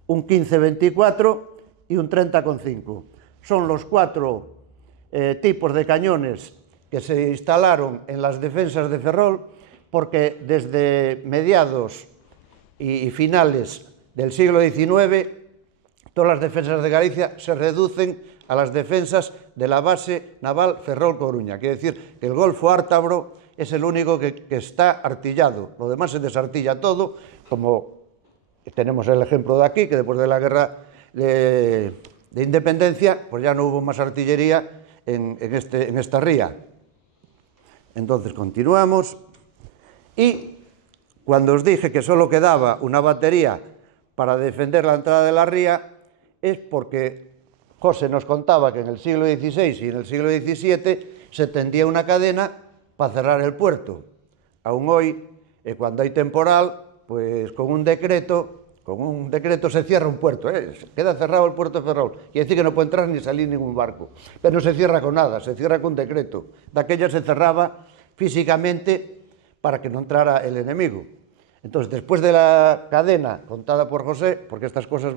un 15,24 y un 30,5. Son los 4 tipos de cañones que se instalaron en las defensas de Ferrol, porque desde mediados y finales del siglo XIX, todas las defensas de Galicia se reducen a las defensas de la base naval Ferrol-Coruña. Quiere decir que el Golfo Ártabro es el único que está artillado, lo demás se desartilla todo, como tenemos el ejemplo de aquí, que después de la guerra de independencia, pues ya no hubo más artillería en esta ría. Entonces continuamos, y cuando os dije que solo quedaba una batería para defender la entrada de la ría, es porque José nos contaba que en el siglo XVI y en el siglo XVII se tendía una cadena para cerrar el puerto. Aún hoy, cuando hay temporal, pues con un decreto se cierra un puerto, queda cerrado el puerto de Ferrol. Quiere decir que no puede entrar ni salir ningún barco. Pero no se cierra con nada, se cierra con decreto. De aquella se cerraba físicamente para que no entrara el enemigo. Entonces, después de la cadena contada por José, porque estas cosas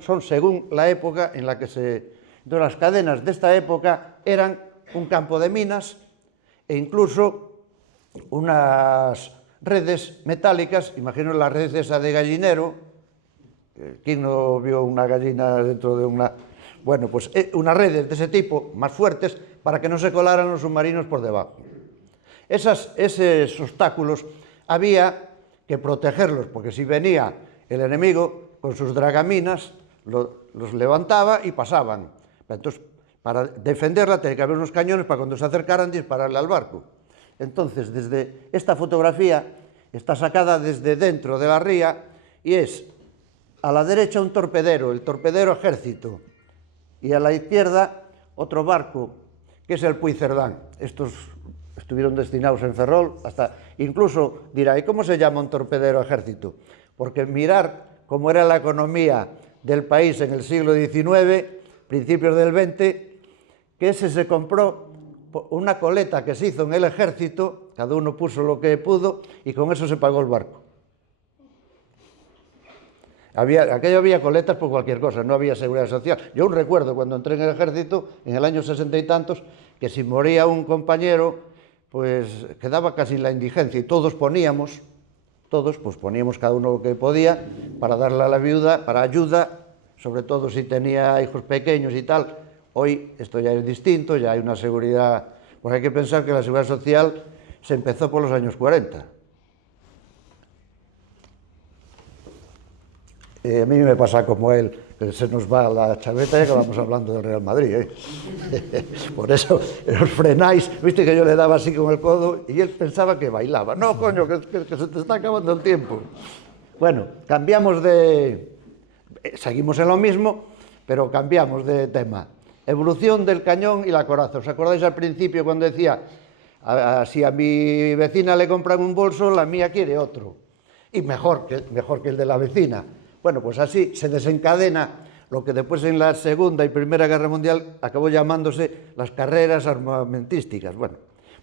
son según la época en la que se... Entonces, las cadenas de esta época eran un campo de minas e incluso unas redes metálicas, imagino la red esa de gallinero. ¿Quién no vio una gallina dentro de una...? Bueno, pues unas redes de ese tipo, más fuertes, para que no se colaran los submarinos por debajo. Esos obstáculos había que protegerlos, porque si venía el enemigo con sus dragaminas, los levantaba y pasaban. Entonces, para defenderla tenía que haber unos cañones para cuando se acercaran dispararle al barco. Entonces, desde esta fotografía está sacada desde dentro de la ría y es a la derecha un torpedero, el torpedero Ejército, y a la izquierda otro barco, que es el Puigcerdán. Estos estuvieron destinados en Ferrol, incluso dirá, ¿y cómo se llama un torpedero Ejército? Porque mirar cómo era la economía del país en el siglo XIX, principios del XX, que ese se compró una coleta que se hizo en el ejército, cada uno puso lo que pudo y con eso se pagó el barco. Aquello había coletas por cualquier cosa, no había seguridad social. Yo aún recuerdo cuando entré en el ejército, en el año 60 y tantos, que si moría un compañero, pues quedaba casi la indigencia y todos poníamos cada uno lo que podía para darle a la viuda, para ayuda, sobre todo si tenía hijos pequeños y tal. Hoy esto ya es distinto, ya hay una seguridad Porque hay que pensar que la Seguridad Social se empezó por los años 40. A mí me pasa como él, que se nos va la chaveta y acabamos hablando del Real Madrid, ¿eh? Por eso os frenáis, viste que yo le daba así con el codo y él pensaba que bailaba. No, coño, que se te está acabando el tiempo. Bueno, cambiamos de... Seguimos en lo mismo, pero cambiamos de tema. Evolución del cañón y la coraza. ¿Os acordáis al principio cuando decía, si a mi vecina le compran un bolso, la mía quiere otro? Y mejor que el de la vecina. Bueno, pues así se desencadena lo que después en la Segunda y Primera Guerra Mundial acabó llamándose las carreras armamentísticas. Bueno,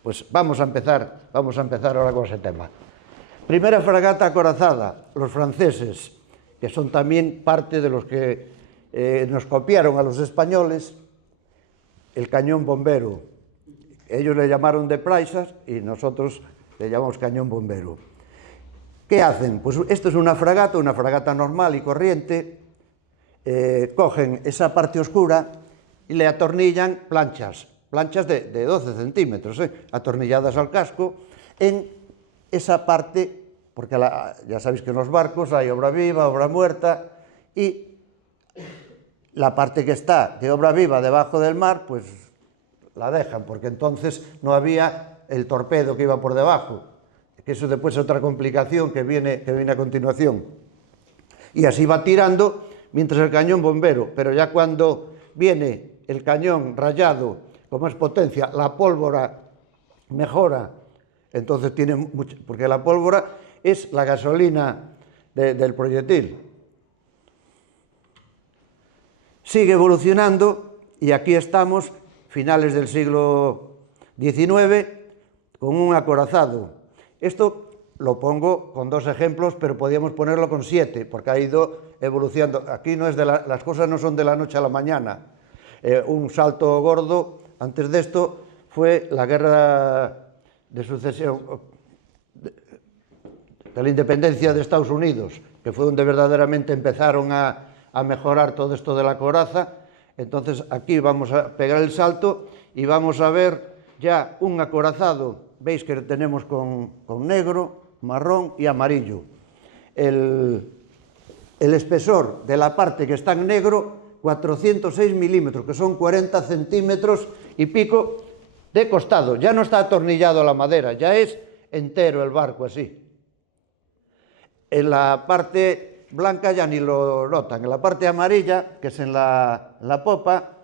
pues vamos a empezar ahora con ese tema. Primera fragata acorazada, los franceses, que son también parte de los que nos copiaron a los españoles, el cañón bombero. Ellos le llamaron de Praisas y nosotros le llamamos cañón bombero. ¿Qué hacen? Pues esto es una fragata normal y corriente. Cogen esa parte oscura y le atornillan planchas de 12 centímetros, atornilladas al casco, en esa parte, porque ya sabéis que en los barcos hay obra viva, obra muerta, y la parte que está de obra viva debajo del mar, pues la dejan, porque entonces no había el torpedo que iba por debajo, que eso después es otra complicación que viene a continuación. Y así va tirando mientras el cañón bombero, pero ya cuando viene el cañón rayado con más potencia, la pólvora mejora, entonces tiene mucho, porque la pólvora es la gasolina del proyectil. Sigue evolucionando y aquí estamos, finales del siglo XIX, con un acorazado. Esto lo pongo con 2 ejemplos, pero podríamos ponerlo con 7, porque ha ido evolucionando. Aquí no es las cosas no son de la noche a la mañana. Un salto gordo antes de esto fue la guerra de sucesión de la independencia de Estados Unidos, que fue donde verdaderamente empezaron a mejorar todo esto de la coraza. Entonces aquí vamos a pegar el salto y vamos a ver ya un acorazado. Veis que tenemos con negro, marrón y amarillo. El espesor de la parte que está en negro, 406 milímetros, que son 40 centímetros y pico de costado. Ya no está atornillado a la madera, ya es entero el barco así. En la parte blanca ya ni lo notan. En la parte amarilla, que es en la popa,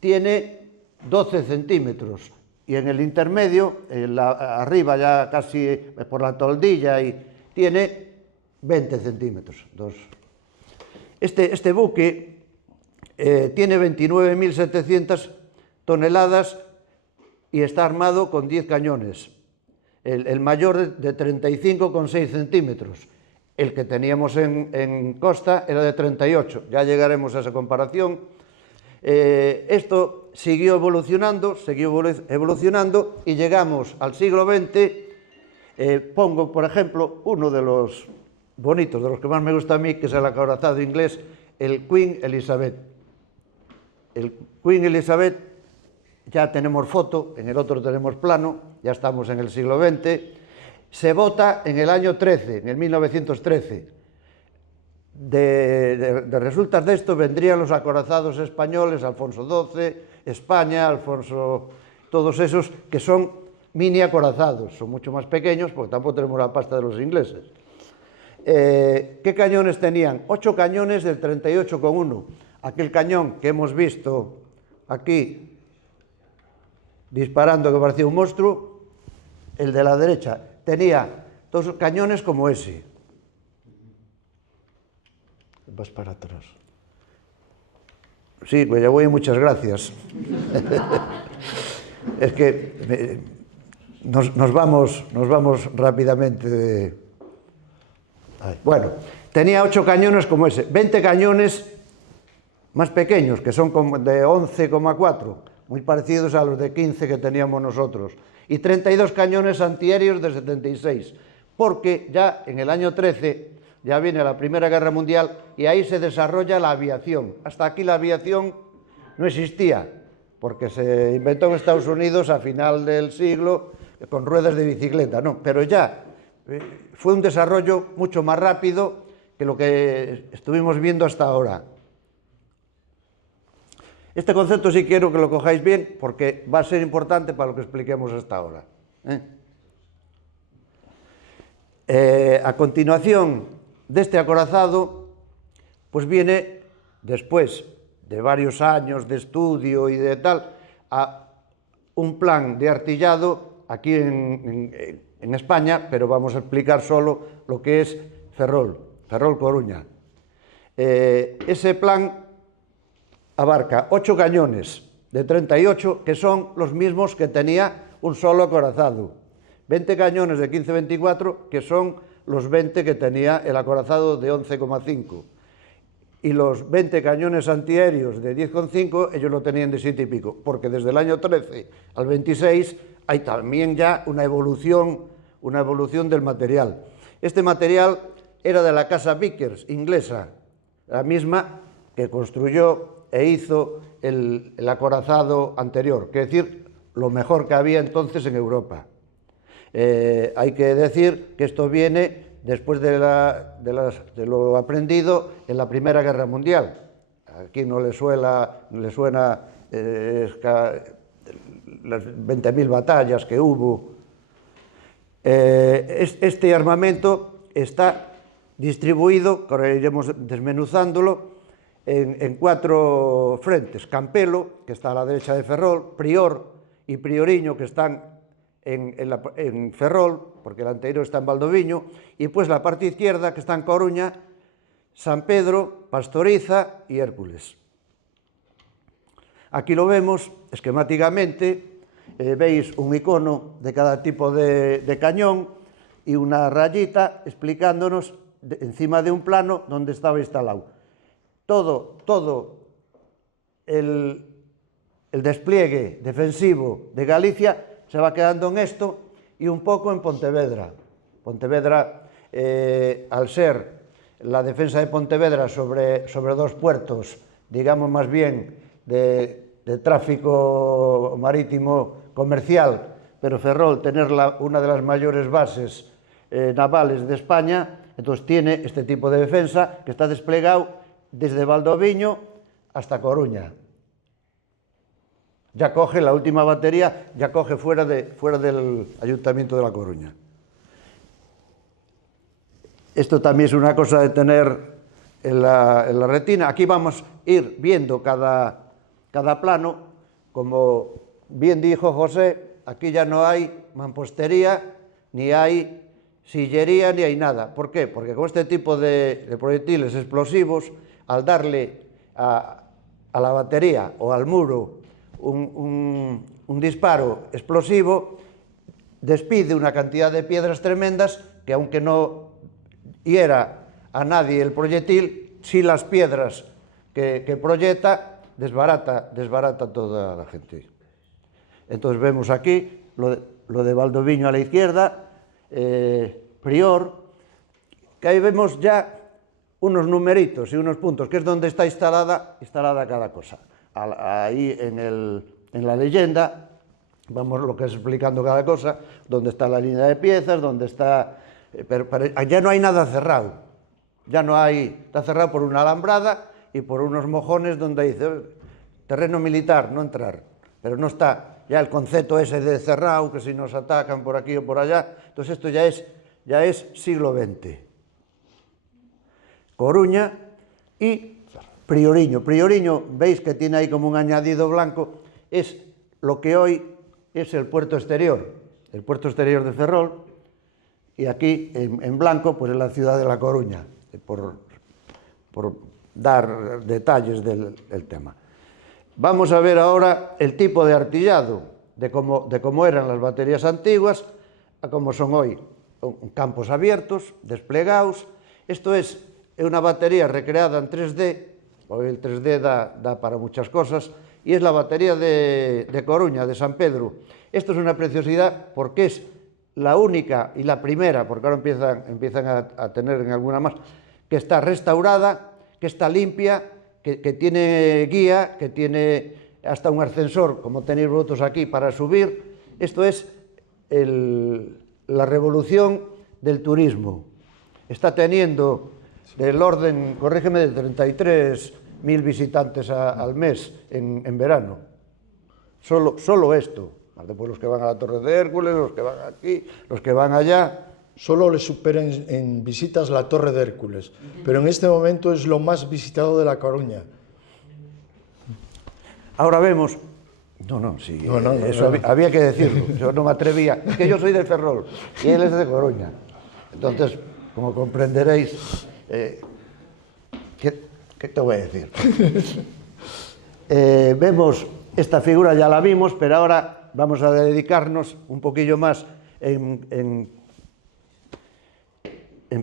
tiene 12 centímetros. Y en el intermedio, arriba ya casi por la toldilla, tiene 20 centímetros. Este buque tiene 29.700 toneladas y está armado con 10 cañones. El mayor de 35,6 centímetros. El que teníamos en costa era de 38. Ya llegaremos a esa comparación. Esto siguió evolucionando y llegamos al siglo XX. Pongo, por ejemplo, uno de los bonitos, de los que más me gusta a mí, que es el acorazado inglés, el Queen Elizabeth. El Queen Elizabeth ya tenemos foto, en el otro tenemos plano, ya estamos en el siglo XX. Se vota en el año 13, en el 1913. De resultas de esto vendrían los acorazados españoles, Alfonso XII, España, Alfonso, todos esos que son mini acorazados, son mucho más pequeños porque tampoco tenemos la pasta de los ingleses. ¿Qué cañones tenían? 8 cañones del 38,1. Aquel cañón que hemos visto aquí disparando que parecía un monstruo, el de la derecha, tenía 2 cañones como ese. Vas para atrás. Sí, pues ya voy, muchas gracias. Es que nos vamos rápidamente. Bueno, tenía 8 cañones como ese, 20 cañones más pequeños, que son de 11,4, muy parecidos a los de 15 que teníamos nosotros, y 32 cañones antiaéreos de 76, porque ya en el año 13 ya viene la Primera Guerra Mundial y ahí se desarrolla la aviación. Hasta aquí la aviación no existía. porque se inventó en Estados Unidos a final del siglo con ruedas de bicicleta, no, pero ya fue un desarrollo mucho más rápido que lo que estuvimos viendo hasta ahora. Este concepto sí quiero que lo cojáis bien porque va a ser importante para lo que expliquemos hasta ahora. A continuación de este acorazado, pues viene, después de varios años de estudio y de tal, a un plan de artillado aquí en España, pero vamos a explicar solo lo que es Ferrol Coruña. Ese plan abarca 8 cañones de 38, que son los mismos que tenía un solo acorazado, 20 cañones de 15-24, que son los 20 que tenía el acorazado de 11,5, y los 20 cañones antiaéreos de 10,5, ellos lo tenían de 7 y pico, porque desde el año 13 al 26 hay también ya una evolución del material. Este material era de la casa Vickers, inglesa, la misma que construyó e hizo el acorazado anterior, que es decir, lo mejor que había entonces en Europa. Hay que decir que esto viene después de lo aprendido en la Primera Guerra Mundial. Aquí no le suena las 20.000 batallas que hubo. Este armamento está distribuido, ahora iremos desmenuzándolo, en 4 frentes: Campelo, que está a la derecha de Ferrol, Prior y Prioriño, que están en Ferrol, porque el anterior está en Valdoviño, y pues la parte izquierda, que está en Coruña, San Pedro, Pastoriza y Hércules. Aquí lo vemos esquemáticamente, veis un icono de cada tipo de cañón y una rayita explicándonos encima de un plano donde estaba instalado. Todo el despliegue defensivo de Galicia se va quedando en esto y un poco en Pontevedra. Pontevedra, al ser la defensa de Pontevedra sobre 2 puertos, digamos más bien de tráfico marítimo comercial, pero Ferrol tener una de las mayores bases navales de España, entonces tiene este tipo de defensa que está desplegado desde Valdoviño hasta Coruña. Ya coge la última batería, ya coge fuera del Ayuntamiento de La Coruña. Esto también es una cosa de tener en la retina. Aquí vamos a ir viendo cada plano. Como bien dijo José, aquí ya no hay mampostería, ni hay sillería, ni hay nada. ¿Por qué? Porque con este tipo de proyectiles explosivos, al darle a la batería o al muro un disparo explosivo, despide una cantidad de piedras tremendas que, aunque no hiera a nadie el proyectil, sí las piedras que proyecta desbarata toda la gente. Entonces vemos aquí lo de Valdoviño a la izquierda, Prior, que ahí vemos ya unos numeritos y unos puntos, que es donde está instalada cada cosa. Ahí en la leyenda vamos lo que es explicando cada cosa, donde está la línea de piezas, donde está... Pero ya no hay nada cerrado, está cerrado por una alambrada y por unos mojones donde dice terreno militar, no entrar, pero no está ya el concepto ese de cerrado, que si nos atacan por aquí o por allá. Entonces esto ya es siglo XX. Coruña y Prioriño. Prioriño, veis que tiene ahí como un añadido blanco, es lo que hoy es el puerto exterior de Ferrol, y aquí en blanco pues es la ciudad de La Coruña, por dar detalles del tema. Vamos a ver ahora el tipo de artillado, de cómo eran las baterías antiguas a cómo son hoy. Campos abiertos, desplegados. Esto es una batería recreada en 3D, hoy el 3D da para muchas cosas, y es la batería de Coruña, de San Pedro. Esto es una preciosidad porque es la única y la primera, porque ahora empiezan a tener en alguna más, que está restaurada, que está limpia, que tiene guía, que tiene hasta un ascensor, como tenéis vosotros aquí, para subir. Esto es la revolución del turismo. Está teniendo del orden, corrígeme, de 33.000 visitantes al mes en verano. Solo esto. Después los que van a la Torre de Hércules, los que van aquí, los que van allá. Solo le supera en visitas la Torre de Hércules, pero en este momento es lo más visitado de La Coruña. Ahora vemos... Sí, eso había que decirlo, yo no me atrevía. Es que yo soy de Ferrol y él es de Coruña. Entonces, como comprenderéis, ¿qué te voy a decir? Vemos esta figura, ya la vimos, pero ahora vamos a dedicarnos un poquillo más en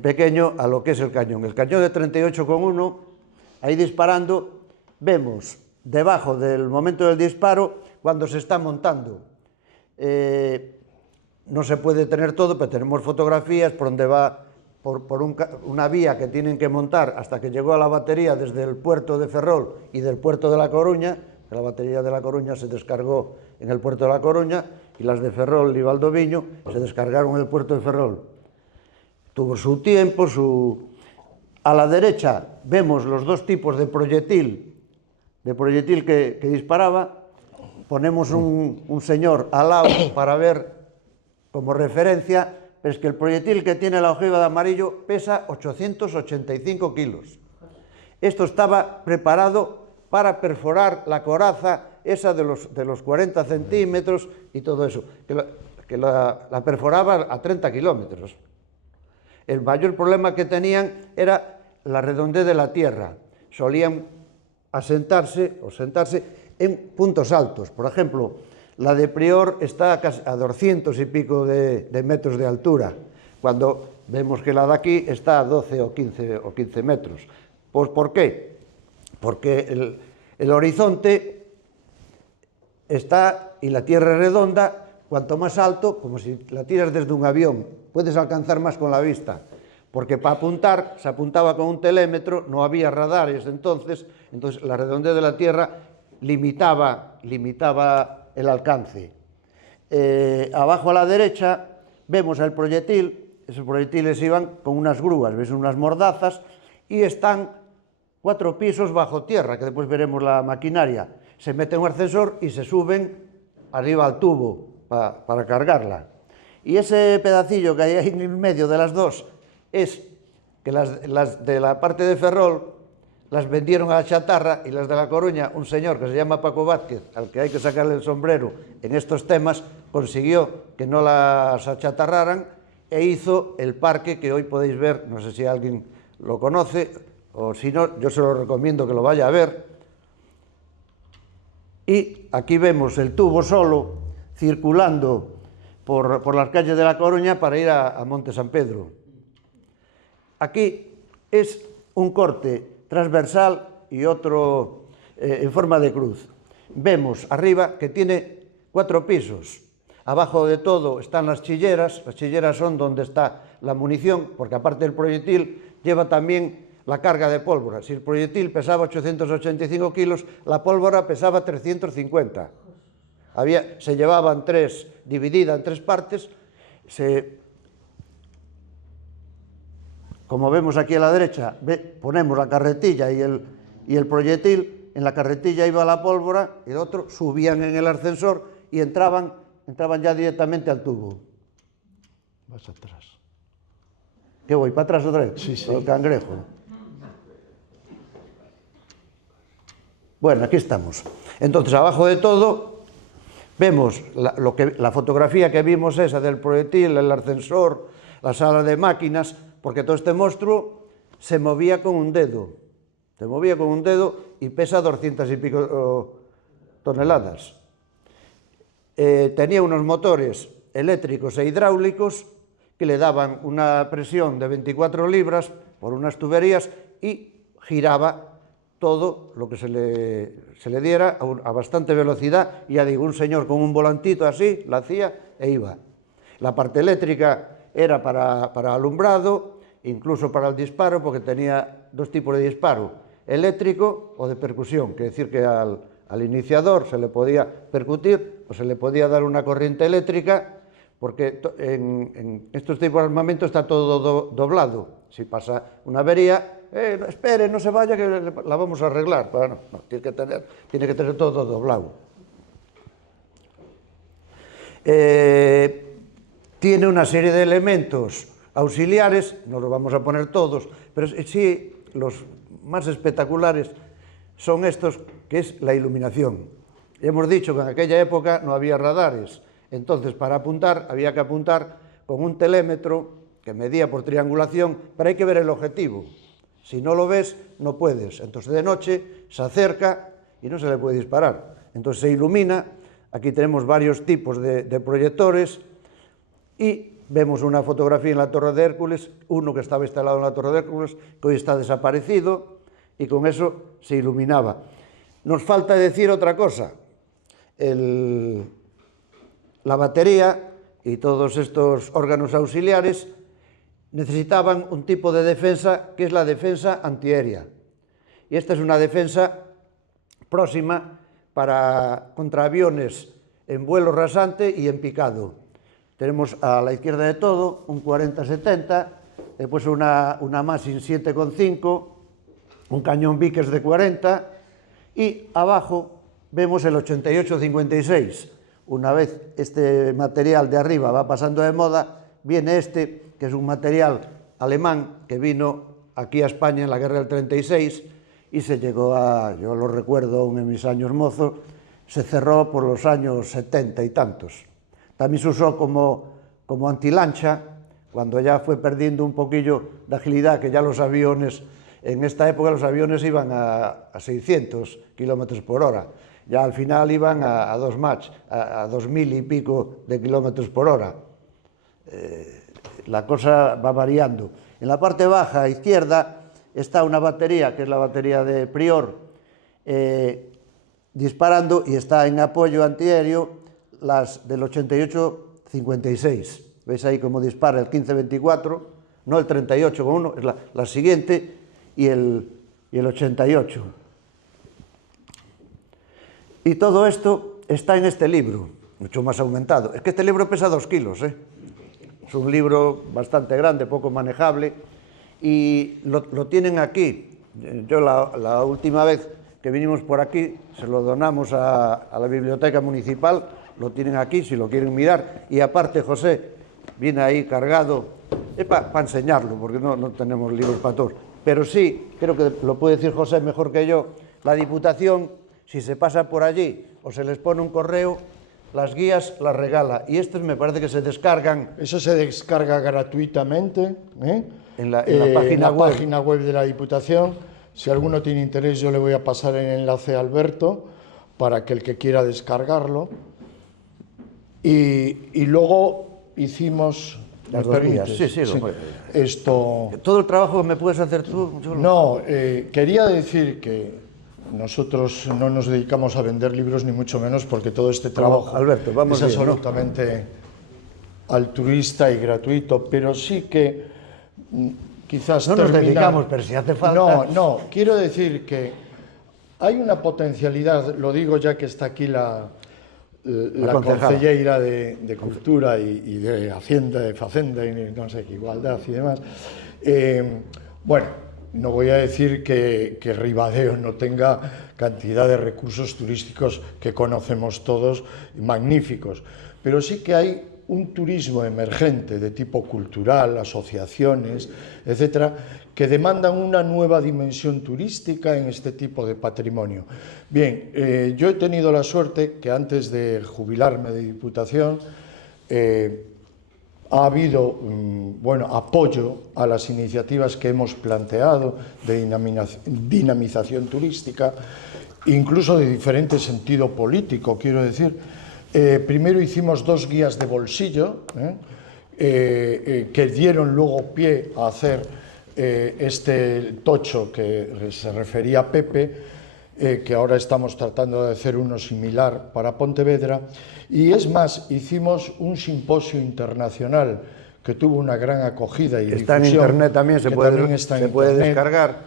pequeño a lo que es el cañón. El cañón de 38,1, ahí disparando, vemos debajo del momento del disparo cuando se está montando. No se puede tener todo, pero tenemos fotografías por donde va por una vía que tienen que montar hasta que llegó a la batería desde el puerto de Ferrol y del puerto de La Coruña. La batería de La Coruña se descargó en el puerto de La Coruña y las de Ferrol y Valdoviño se descargaron en el puerto de Ferrol. Tuvo su tiempo, A la derecha vemos los dos tipos de proyectil que disparaba. Ponemos un señor al lado para ver como referencia, pero es que el proyectil que tiene la ojiva de amarillo pesa 885 kilos. Esto estaba preparado para perforar la coraza esa de los 40 centímetros y todo eso, que la perforaba a 30 kilómetros. El mayor problema que tenían era la redondez de la tierra. Solían sentarse en puntos altos. Por ejemplo, la de Prior está a 200 y pico de metros de altura, cuando vemos que la de aquí está a 12 o 15 metros. Pues, ¿por qué? Porque el horizonte está y la tierra es redonda. Cuanto más alto, como si la tiras desde un avión, puedes alcanzar más con la vista, porque para apuntar se apuntaba con un telémetro, no había radares entonces la redondez de la tierra limitaba el alcance. Abajo a la derecha vemos el proyectil. Esos proyectiles iban con unas grúas, ves, unas mordazas, y están 4 pisos bajo tierra, que después veremos la maquinaria. Se mete en un ascensor y se suben arriba al tubo para cargarla. Y ese pedacillo que hay ahí en el medio de las dos es que las de la parte de Ferrol las vendieron a la chatarra, y las de La Coruña, un señor que se llama Paco Vázquez, al que hay que sacarle el sombrero en estos temas, consiguió que no las achatarraran e hizo el parque que hoy podéis ver. No sé si alguien lo conoce, o si no, yo se lo recomiendo que lo vaya a ver. Y aquí vemos el tubo solo circulando por las calles de La Coruña para ir a Monte San Pedro. Aquí es un corte transversal y otro en forma de cruz. Vemos arriba que tiene 4 pisos. Abajo de todo están las chilleras. Las chilleras son donde está la munición, porque aparte del proyectil lleva también la carga de pólvora. Si el proyectil pesaba 885 kilos, la pólvora pesaba 350. Se llevaban dividida en 3 partes. Como vemos aquí a la derecha, ponemos la carretilla y el proyectil. En la carretilla iba la pólvora, y el otro subían en el ascensor y entraban ya directamente al tubo. Vas atrás. ¿Qué voy? ¿Para atrás otra vez? Sí. El cangrejo. Bueno, aquí estamos. Entonces, abajo de todo, vemos la fotografía que vimos, esa del proyectil, el ascensor, la sala de máquinas, porque todo este monstruo se movía con un dedo. Se movía con un dedo y pesa 200 y pico toneladas. Tenía unos motores eléctricos e hidráulicos que le daban una presión de 24 libras por unas tuberías y giraba todo lo que se le diera a bastante velocidad. Ya digo, un señor con un volantito así, la hacía e iba. La parte eléctrica era para alumbrado, incluso para el disparo, porque tenía 2 tipos de disparo, eléctrico o de percusión, que decir que al al iniciador se le podía percutir o se le podía dar una corriente eléctrica, porque en estos tipos de armamento está todo doblado. Si pasa una avería, espere, no se vaya, que la vamos a arreglar. Bueno, no, tiene que tener todo doblado. Tiene una serie de elementos auxiliares, no los vamos a poner todos, pero sí los más espectaculares son estos, que es la iluminación. Hemos dicho que en aquella época no había radares, entonces para apuntar había que apuntar con un telémetro que medía por triangulación, pero hay que ver el objetivo. Si no lo ves, no puedes. Entonces de noche se acerca y no se le puede disparar. Entonces se ilumina. Aquí tenemos varios tipos de proyectores y vemos una fotografía en la Torre de Hércules, uno que estaba instalado en la Torre de Hércules, que hoy está desaparecido, y con eso se iluminaba. Nos falta decir otra cosa. La batería y todos estos órganos auxiliares necesitaban un tipo de defensa que es la defensa antiaérea. Y esta es una defensa próxima contra aviones en vuelo rasante y en picado. Tenemos a la izquierda de todo un 40-70, después una Maxim 7,5, un cañón Vickers de 40 y abajo vemos el 88-56. Una vez este material de arriba va pasando de moda, viene este, que es un material alemán que vino aquí a España en la guerra del 36 y se llegó a, yo lo recuerdo aún en mis años mozos, se cerró por los años 70 y tantos. También se usó como antilancha, cuando ya fue perdiendo un poquillo de agilidad, que ya los aviones, en esta época los aviones iban a 600 kilómetros por hora, ya al final iban a 2 Mach, a 2000 y pico de kilómetros por hora. La cosa va variando. En la parte baja izquierda está una batería, que es la batería de Prior, disparando, y está en apoyo antiaéreo las del 88-56. ¿Veis ahí cómo dispara el 15-24? No el 38,1, es la siguiente, y el 88. Y todo esto está en este libro, mucho más aumentado. Es que este libro pesa 2 kilos, ¿eh? Es un libro bastante grande, poco manejable, y lo tienen aquí. Yo la última vez que vinimos por aquí, se lo donamos a la biblioteca municipal, lo tienen aquí si lo quieren mirar, y aparte José viene ahí cargado, es para enseñarlo, porque no tenemos libros para todos, pero sí, creo que lo puede decir José mejor que yo, la Diputación, si se pasa por allí o se les pone un correo, las guías las regala, y estos me parece que se descargan. Eso se descarga gratuitamente en la página web de la Diputación. Si alguno tiene interés, yo le voy a pasar el enlace a Alberto para que el que quiera descargarlo. Y luego hicimos... Las dos guías, sí. Esto... ¿Todo el trabajo me puedes hacer tú? No, quería decir que nosotros no nos dedicamos a vender libros, ni mucho menos, porque todo este trabajo Alberto, es absolutamente altruista y gratuito, pero sí que quizás no nos dedicamos, pero si hace falta... No, quiero decir que hay una potencialidad, lo digo ya que está aquí la concelleira de Cultura y de Hacienda, de Facenda y no sé qué, Igualdad y demás. Bueno, no voy a decir que Ribadeo no tenga cantidad de recursos turísticos que conocemos todos, magníficos, pero sí que hay un turismo emergente de tipo cultural, asociaciones, etcétera, que demandan una nueva dimensión turística en este tipo de patrimonio. Bien, yo he tenido la suerte que antes de jubilarme de Diputación ha habido apoyo a las iniciativas que hemos planteado de dinamización turística, incluso de diferente sentido político, quiero decir. Primero hicimos 2 guías de bolsillo que dieron luego pie a hacer este tocho que se refería a Pepe, que ahora estamos tratando de hacer uno similar para Pontevedra, y es más, hicimos un simposio internacional que tuvo una gran acogida y está difusión. En internet también, se puede descargar.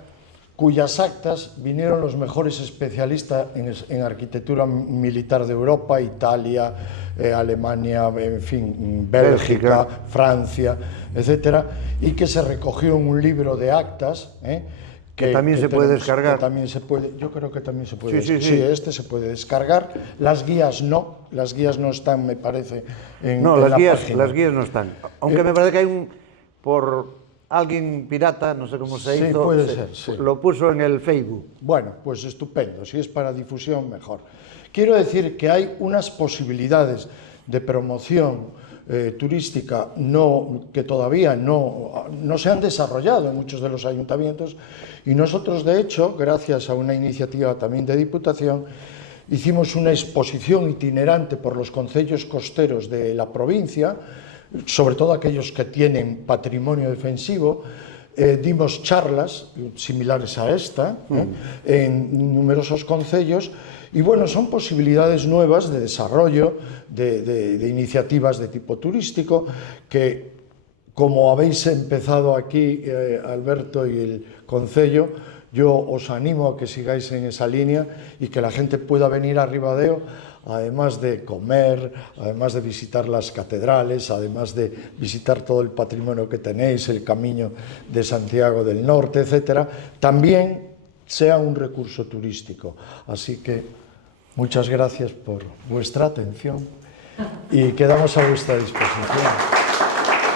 cuyas actas vinieron los mejores especialistas en arquitectura militar de Europa, Italia, Alemania, en fin, Bélgica, Francia, etcétera, y que se recogió en un libro de actas, que también se puede descargar. También se puede, yo creo que también se puede descargar. Sí, este se puede descargar. Las guías no están, me parece, en la página. Las guías no están. Aunque me parece que hay por alguien pirata, no sé cómo se hizo, puede ser, sí. Lo puso en el Facebook. Bueno, pues estupendo, si es para difusión, mejor. Quiero decir que hay unas posibilidades de promoción turística que todavía no se han desarrollado en muchos de los ayuntamientos, y nosotros, de hecho, gracias a una iniciativa también de Diputación, hicimos una exposición itinerante por los concellos costeros de la provincia, sobre todo aquellos que tienen patrimonio defensivo. Dimos charlas similares a esta en numerosos concellos, y bueno, son posibilidades nuevas de desarrollo de iniciativas de tipo turístico que, como habéis empezado aquí, Alberto y el concello, yo os animo a que sigáis en esa línea y que la gente pueda venir a Ribadeo, además de comer, además de visitar las catedrales, además de visitar todo el patrimonio que tenéis, el Camino de Santiago del Norte, etcétera, también sea un recurso turístico. Así que muchas gracias por vuestra atención y quedamos a vuestra disposición.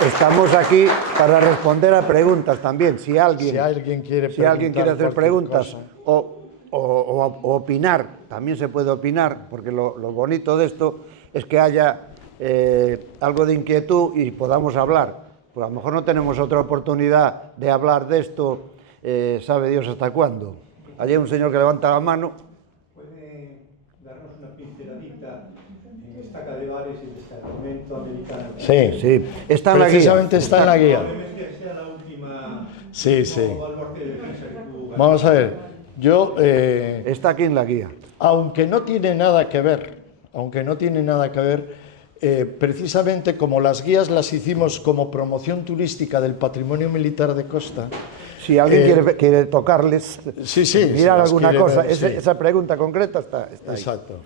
Estamos aquí para responder a preguntas también. Si alguien quiere hacer preguntas o opinar, también se puede opinar, porque lo bonito de esto es que haya algo de inquietud y podamos hablar. Pues a lo mejor no tenemos otra oportunidad de hablar de esto, sabe Dios hasta cuándo. Allí hay un señor que levanta la mano. ¿Puede darnos una pinceladita en estaca de bares y destacamento americano? Sí, Está en la guía. Precisamente está en la guía. Probablemente sea la última. Sí. Baluarte de defensa que tuvo. Vamos a ver, yo... Está aquí en la guía. Aunque no tiene nada que ver, precisamente como las guías las hicimos como promoción turística del patrimonio militar de costa. Si alguien quiere tocarles, mirar alguna cosa, esa pregunta concreta está ahí. Exacto.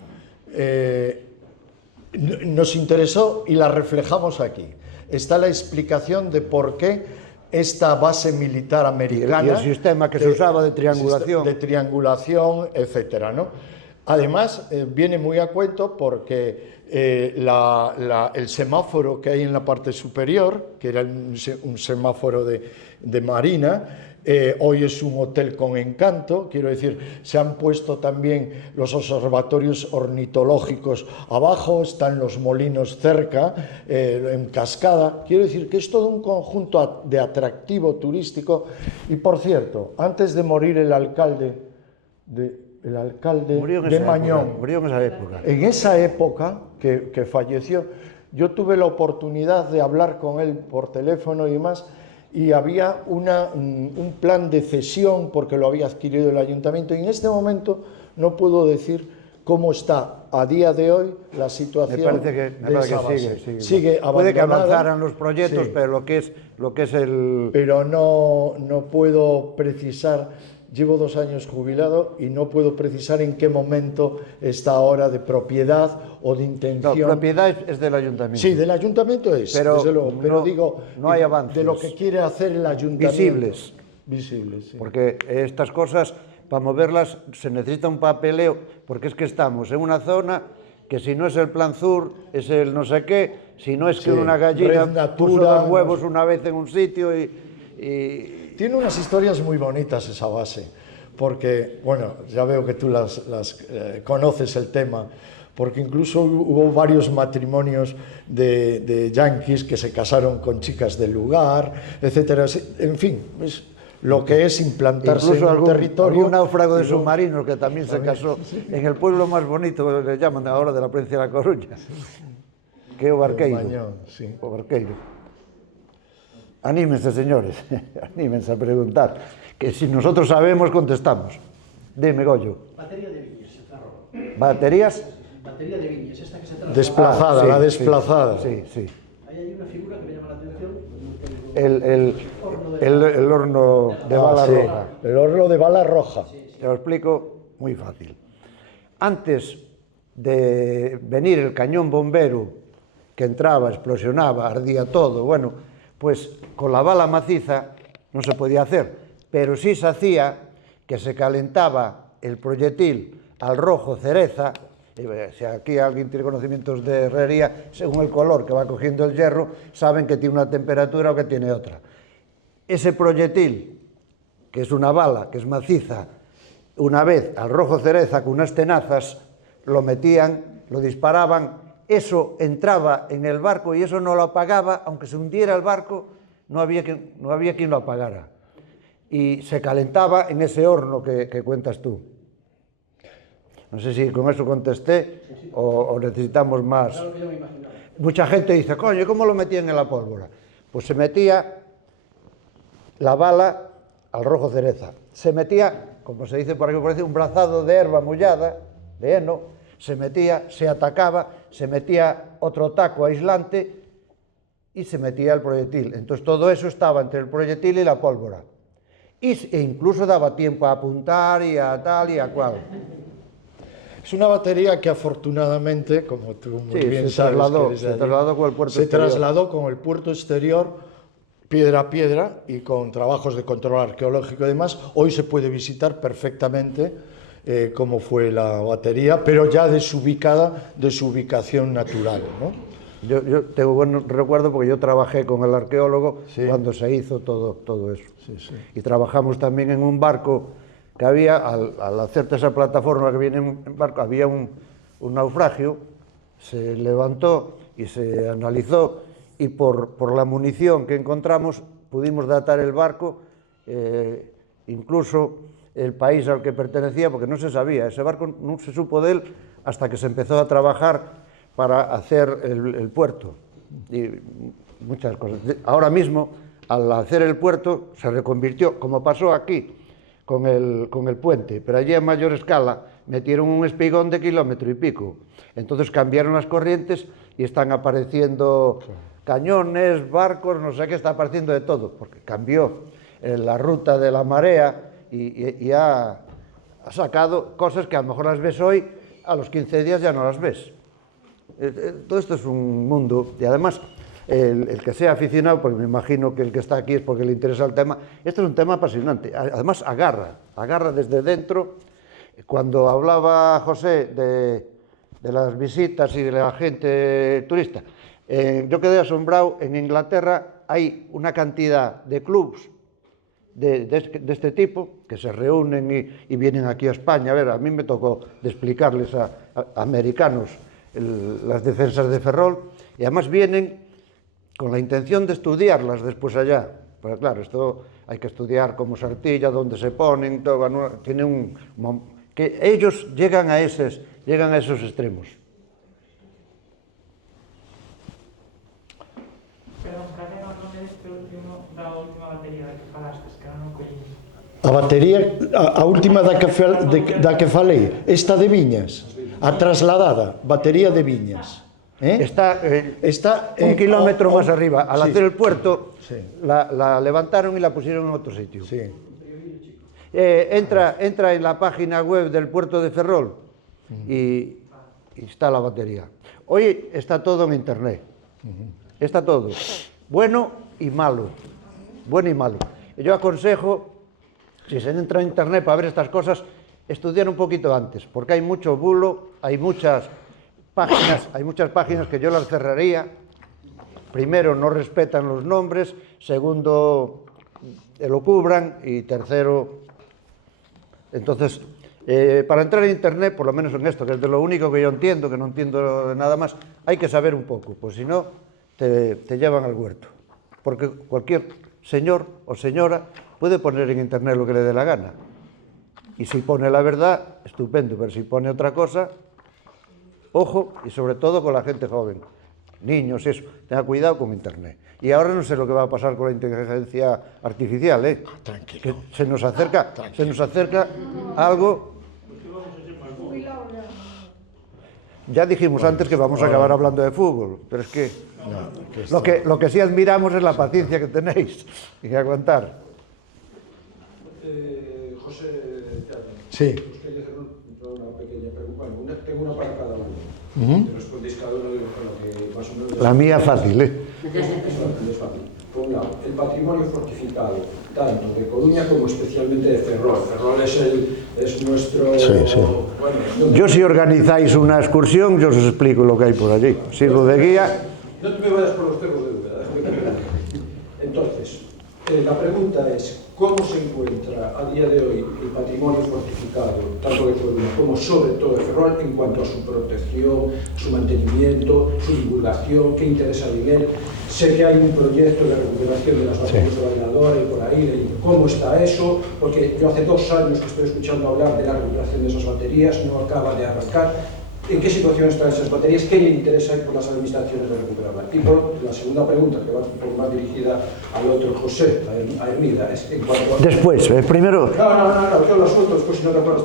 Nos interesó y la reflejamos aquí. Está la explicación de por qué esta base militar americana... Y el sistema que se usaba de triangulación. De triangulación, etcétera, ¿no? Además, viene muy a cuento porque el semáforo que hay en la parte superior, que era un semáforo de marina, hoy es un hotel con encanto. Quiero decir, se han puesto también los observatorios ornitológicos abajo, están los molinos cerca, en cascada. Quiero decir que es todo un conjunto de atractivo turístico. Y por cierto, antes de morir el alcalde de Mañón, murió en esa época. En esa época que falleció, yo tuve la oportunidad de hablar con él por teléfono y demás, y había un plan de cesión porque lo había adquirido el ayuntamiento, y en este momento no puedo decir cómo está a día de hoy la situación. Me parece que sigue abandonada. Puede que avanzaran los proyectos, sí. Pero lo que es el... Pero no puedo precisar. Llevo 2 años jubilado y no puedo precisar en qué momento está ahora de propiedad o de intención. No, propiedad es del ayuntamiento. Sí, del ayuntamiento es, pero, desde luego, pero digo, no hay avances. De lo que quiere hacer el ayuntamiento. Visibles, sí. Porque estas cosas, para moverlas, se necesita un papeleo, porque es que estamos en una zona que si no es el Plan Sur, es el no sé qué, si no es que una gallina puso 2 huevos una vez en un sitio y... Tiene unas historias muy bonitas esa base, porque, bueno, ya veo que tú las conoces el tema, porque incluso hubo varios matrimonios de yanquis que se casaron con chicas del lugar, etcétera. En fin, es lo que es implantarse incluso en un territorio. Algún náufrago de submarinos que también se casó en el pueblo más bonito, le llaman ahora, de la provincia de La Coruña, que é o Barqueiro. O Barqueiro. Anímense, señores, anímense a preguntar, que si nosotros sabemos, contestamos. Dime, Goyo. Batería de viñas, se cerró. ¿Baterías? Batería de viñas, esta que se trata. Desplazada, la desplazada. Sí. Ahí hay una figura que me llama la atención. El horno de el horno de bala sí, roja. el horno de bala roja. Te lo explico muy fácil. Antes de venir el cañón bombero, que entraba, explosionaba, ardía todo, bueno, pues con la bala maciza no se podía hacer, pero sí se hacía que se calentaba el proyectil al rojo cereza. Si aquí alguien tiene conocimientos de herrería, según el color que va cogiendo el hierro, saben que tiene una temperatura o que tiene otra. Ese proyectil, que es una bala, que es maciza, una vez al rojo cereza con unas tenazas, lo metían, lo disparaban, eso entraba en el barco y eso no lo apagaba, aunque se hundiera el barco, no había quien lo apagara. Y se calentaba en ese horno que cuentas tú. No sé si con eso contesté o necesitamos más. Claro que yo me imaginaba. Mucha gente dice, coño, ¿cómo lo metían en la pólvora? Pues se metía la bala al rojo cereza. Se metía, como se dice por aquí, un brazado de herba mullada, de heno, se metía, se atacaba, se metía otro taco aislante y se metía el proyectil. Entonces todo eso estaba entre el proyectil y la pólvora. E incluso daba tiempo a apuntar y a tal y a cual. Es una batería que afortunadamente, como tú muy Sí, bien se sabes, trasladó con el puerto se exterior. trasladó con el puerto exterior, piedra a piedra, y con trabajos de control arqueológico y demás. Hoy se puede visitar perfectamente cómo fue la batería, pero ya desubicada de su ubicación natural, ¿no? Yo tengo buen recuerdo porque yo trabajé con el arqueólogo cuando se hizo todo eso. Sí, sí. Y trabajamos también en un barco que había, al hacerte esa plataforma que viene en barco, había un naufragio, se levantó y se analizó, y por la munición que encontramos pudimos datar el barco, incluso el país al que pertenecía, porque no se sabía, ese barco no se supo de él hasta que se empezó a trabajar para hacer el puerto y muchas cosas. Ahora mismo, al hacer el puerto, se reconvirtió, como pasó aquí con el puente, pero allí a mayor escala metieron un espigón de 1,5 kilómetros. Entonces cambiaron las corrientes y están apareciendo cañones, barcos, no sé qué, está apareciendo de todo, porque cambió la ruta de la marea y ha sacado cosas que a lo mejor las ves hoy, a los 15 días ya no las ves. Todo esto es un mundo, y además el que sea aficionado, porque me imagino que el que está aquí es porque le interesa el tema, esto es un tema apasionante, además agarra desde dentro. Cuando hablaba José de las visitas y de la gente turista, yo quedé asombrado. En Inglaterra hay una cantidad de clubs de este tipo que se reúnen y vienen aquí a España. A ver, a mí me tocó de explicarles a americanos las defensas de Ferrol, y además vienen con la intención de estudiarlas después allá. Pero claro, esto hay que estudiar cómo se artilla, dónde se ponen, todo, tiene que ellos llegan a esos extremos. Pero cal era o nome da última batería da que falastes, que non coñezo? A batería, a última da que falei, esta de Viñas, a trasladada, batería de Viñas. Está un kilómetro más arriba. Al hacer el puerto, la levantaron y la pusieron en otro sitio. Sí. Entra en la página web del puerto de Ferrol y está la batería. Hoy está todo en internet. Está todo. Bueno y malo. Bueno y malo. Yo aconsejo, si se entra en internet para ver estas cosas, estudiar un poquito antes, porque hay mucho bulo, hay muchas páginas que yo las cerraría. Primero, no respetan los nombres; segundo, lo cubran; y tercero, entonces, para entrar en internet, por lo menos en esto, que es de lo único que yo entiendo, que no entiendo de nada más, hay que saber un poco, pues si no, te llevan al huerto. Porque cualquier señor o señora puede poner en internet lo que le dé la gana. Y si pone la verdad, estupendo, pero si pone otra cosa, ojo, y sobre todo con la gente joven, niños, eso, tenga cuidado con internet. Y ahora no sé lo que va a pasar con la inteligencia artificial, Tranquilo. que se nos acerca algo. Ya dijimos antes que vamos a acabar hablando de fútbol, pero es que lo que sí admiramos es la paciencia que tenéis y que aguantar. José, Sí. una pequeña pregunta. Bueno, tengo una para cada uno. Te respondéis cada uno con lo que más o menos... La mía fácil, ¿eh? Es fácil. Por un lado, el patrimonio fortificado, tanto de Coruña como especialmente de Ferrol. Ferrol es nuestro... Sí, sí. Bueno, Yo si organizáis una excursión, yo os explico lo que hay por allí. Sirvo de guía. no te me vayas por los cerros de Úbeda. Entonces, la pregunta es, ¿cómo se encuentra a día de hoy el patrimonio fortificado, tanto de Coruña como sobre todo de Ferrol, en cuanto a su protección, su mantenimiento, su divulgación, qué interesa en él? Sé que hay un proyecto de recuperación de las baterías de bailador y por ahí, de cómo está eso, porque yo hace 2 años que estoy escuchando hablar de la recuperación de esas baterías, no acaba de arrancar. ¿En qué situación están esas baterías? ¿Qué le interesa por las administraciones de recuperarlas? Y por la segunda pregunta, que va un poco más dirigida al otro José, a Hermida, es en cuanto a... Después, primero... No, yo lo suelto después si no te acuerdas.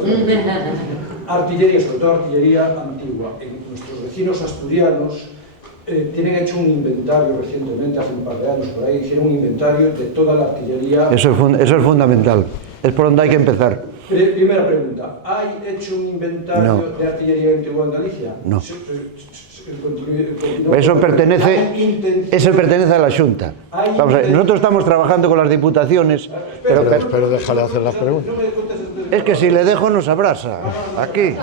Artillería, sobre todo artillería antigua. Nuestros vecinos asturianos tienen hecho un inventario recientemente, hace un par de años por ahí, hicieron un inventario de toda la artillería... Eso es fundamental, es por donde hay que empezar. Primera pregunta, ¿hay hecho un inventario de artillería antigua en Galicia? No. Eso pertenece a la Xunta. Vamos a ver, nosotros estamos trabajando con las diputaciones, Pero déjale hacer la pregunta. es que si le dejo nos abrasa, aquí.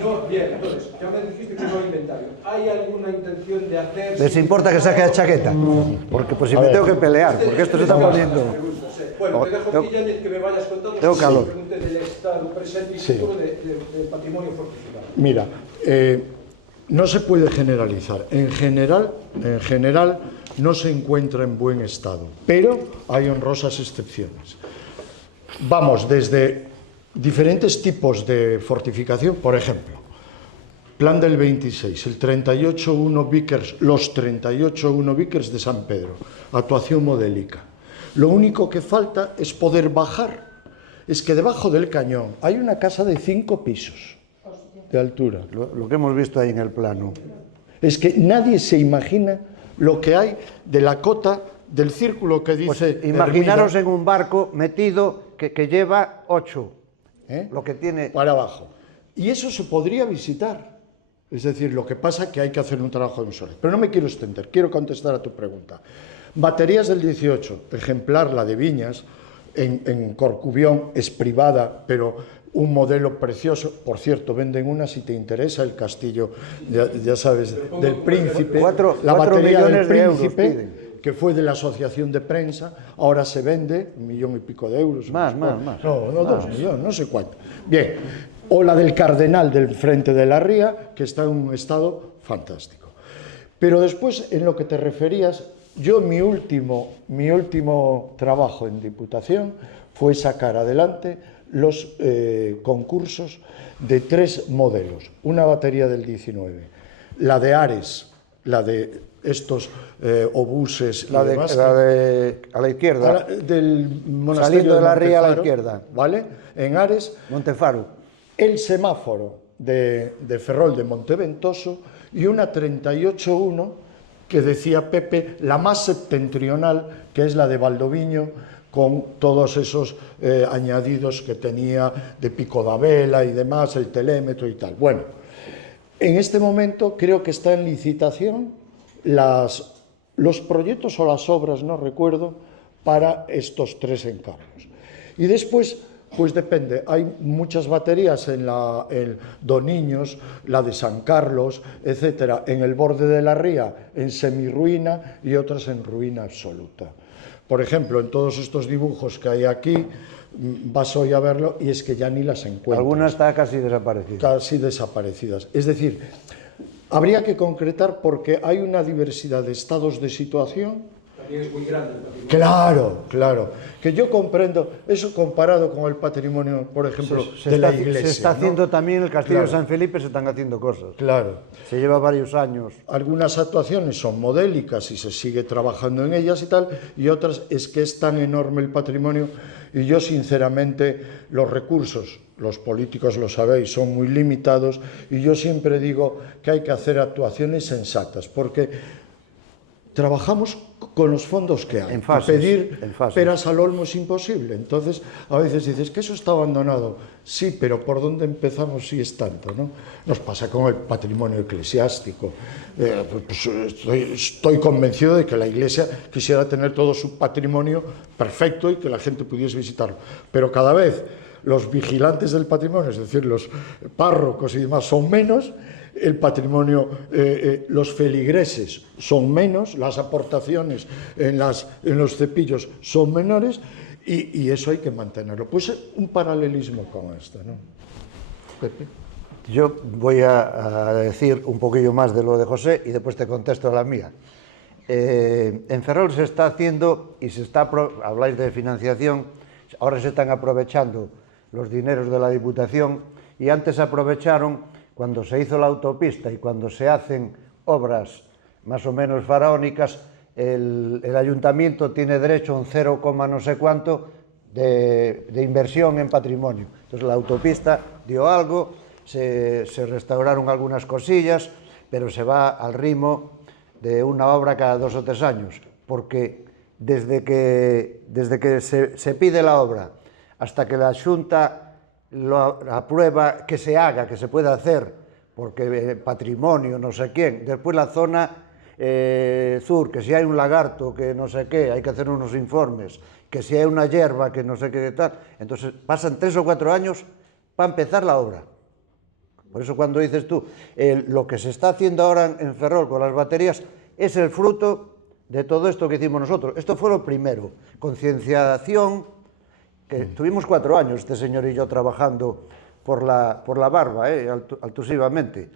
No, bien, entonces, ya me dijiste que no hay inventario. ¿Hay alguna intención de hacer... ¿Les importa que saque la chaqueta? Porque pues si me tengo que pelear, porque esto se está poniendo... Bueno, te dejo que me vayas contando... Tengo calor. Del estado presente y futuro del patrimonio fortificado. Mira, no se puede generalizar. En general no se encuentra en buen estado, pero hay honrosas excepciones. Vamos desde diferentes tipos de fortificación, por ejemplo, Plan del 26, el 38-1 Vickers, los 38-1 Vickers de San Pedro, actuación modélica. Lo único que falta es poder bajar. Es que debajo del cañón hay una casa de 5 pisos de altura. Lo que hemos visto ahí en el plano. Es que nadie se imagina lo que hay de la cota del círculo que dice... Pues imaginaros en un barco metido que lleva 8, lo que tiene... para abajo. Y eso se podría visitar. Es decir, lo que pasa es que hay que hacer un trabajo de museo. Pero no me quiero extender, quiero contestar a tu pregunta. Baterías del 18, ejemplar la de Viñas, en Corcubión, es privada, pero un modelo precioso. Por cierto, venden una si te interesa, el castillo, ya sabes, del Príncipe. La batería del Príncipe, que fue de la asociación de prensa, ahora se vende 1 millón y pico de euros. Más. No, 2 millones, no sé cuánto. Bien, o la del Cardenal del Frente de la Ría, que está en un estado fantástico. Pero después, en lo que te referías, yo mi último trabajo en Diputación fue sacar adelante los concursos de 3 modelos. Una batería del 19, la de Ares, la de estos obuses... a la izquierda, del monasterio saliendo de la ría a la Montefaro, izquierda. ¿vale? En Ares, Montefaro. el semáforo de Ferrol de Monteventoso y una 38-1 que decía Pepe, la más septentrional, que es la de Valdoviño, con todos esos añadidos que tenía de pico da vela y demás, el telémetro y tal. Bueno, en este momento creo que está en licitación los proyectos o las obras, no recuerdo, para estos 3 encargos. Y después, pues depende, hay muchas baterías en Doniños, la de San Carlos, etcétera, en el borde de la ría, en semirruina y otras en ruina absoluta. Por ejemplo, en todos estos dibujos que hay aquí, vas hoy a verlo y es que ya ni las encuentras. Algunas están casi desaparecidas. Casi desaparecidas. Es decir, habría que concretar porque hay una diversidad de estados de situación también es muy grande el patrimonio. Claro, claro. Que yo comprendo eso comparado con el patrimonio, por ejemplo, de la iglesia. Se está haciendo, ¿no? También el Castillo Claro. de San Felipe, se están haciendo cosas. Claro. Se lleva varios años. Algunas actuaciones son modélicas y se sigue trabajando en ellas y tal, y otras es que es tan enorme el patrimonio, y yo sinceramente los recursos, los políticos lo sabéis, son muy limitados, y yo siempre digo que hay que hacer actuaciones sensatas, porque trabajamos con los fondos que hay. En fases, pedir en fases. peras al olmo es imposible. Entonces, a veces dices que eso está abandonado. Sí, pero ¿por dónde empezamos si es tanto, no? Nos pasa con el patrimonio eclesiástico. Estoy convencido de que la Iglesia quisiera tener todo su patrimonio perfecto y que la gente pudiese visitarlo. Pero cada vez los vigilantes del patrimonio, es decir, los párrocos y demás, son menos. El patrimonio, los feligreses son menos, las aportaciones en los cepillos son menores, y eso hay que mantenerlo. Pues un paralelismo con esto, ¿no? Pepe. Yo voy a decir un poquillo más de lo de José y después te contesto la mía. En Ferrol se está haciendo, y habláis de financiación, ahora se están aprovechando los dineros de la Diputación, y antes aprovecharon cuando se hizo la autopista y cuando se hacen obras más o menos faraónicas, el ayuntamiento tiene derecho a un 0, no sé cuánto de inversión en patrimonio. Entonces la autopista dio algo, se restauraron algunas cosillas, pero se va al ritmo de una obra cada 2 o 3 años, porque desde que se pide la obra hasta que la Xunta lo aprueba, que se haga, que se pueda hacer, porque patrimonio, no sé quién, después la zona sur, que si hay un lagarto, que no sé qué, hay que hacer unos informes, que si hay una hierba, que no sé qué tal, entonces pasan 3 o 4 años para empezar la obra. Por eso cuando dices tú, lo que se está haciendo ahora en Ferrol con las baterías es el fruto de todo esto que hicimos nosotros. Esto fue lo primero, concienciación, que tuvimos 4 años este señor y yo trabajando por la barba, altusivamente.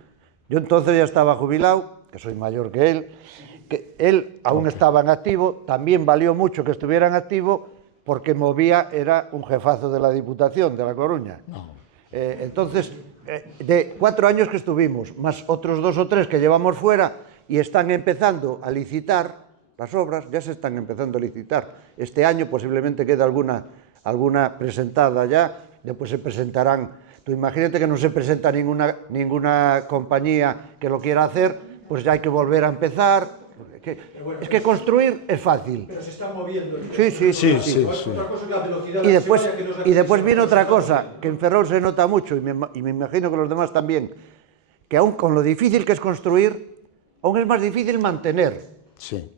Yo entonces ya estaba jubilado, que soy mayor que él aún estaba en activo, también valió mucho que estuviera en activo porque movía, era un jefazo de la Diputación de La Coruña. Entonces, de 4 años que estuvimos, más otros 2 o 3 que llevamos fuera y están empezando a licitar las obras, ya se están empezando a licitar. Este año posiblemente quede alguna presentada ya, después se presentarán. Tú imagínate que no se presenta ninguna compañía que lo quiera hacer, pues ya hay que volver a empezar. Es que construir es fácil. Pero se está moviendo. Sí. Otra cosa es la velocidad. Y después viene otra cosa, que en Ferrol se nota mucho, y me imagino que los demás también, que aún con lo difícil que es construir, aún es más difícil mantener. Sí.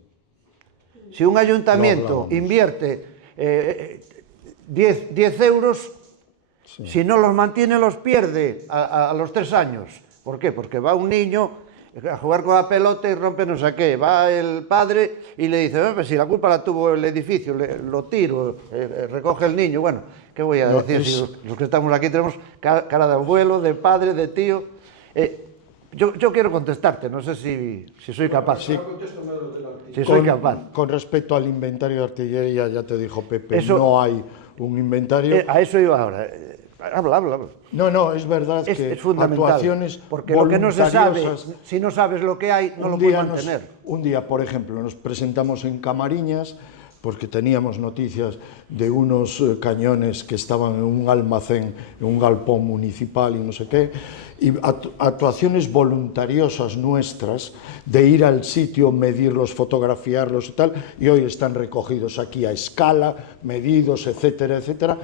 Si un ayuntamiento invierte 10 euros, sí, si no los mantiene los pierde a los 3 años. ¿Por qué? Porque va un niño a jugar con la pelota y rompe no sé qué. Va el padre y le dice, pues si la culpa la tuvo el edificio, lo tiro, recoge el niño. Bueno, ¿qué voy a decir? Si los que estamos aquí tenemos cara de abuelo, de padre, de tío. Yo quiero contestarte, no sé si soy capaz. Sí. Si soy capaz. Con respecto al inventario de artillería, ya te dijo Pepe, no hay un inventario. A eso iba ahora. Habla. No, es verdad que es fundamental, actuaciones porque lo que no se sabe, si no sabes lo que hay, no lo puedes mantener. Un día, por ejemplo, nos presentamos en Camariñas porque teníamos noticias de unos cañones que estaban en un almacén, en un galpón municipal y no sé qué, y actuaciones voluntariosas nuestras de ir al sitio, medirlos, fotografiarlos y tal, y hoy están recogidos aquí a escala, medidos, etcétera, etcétera.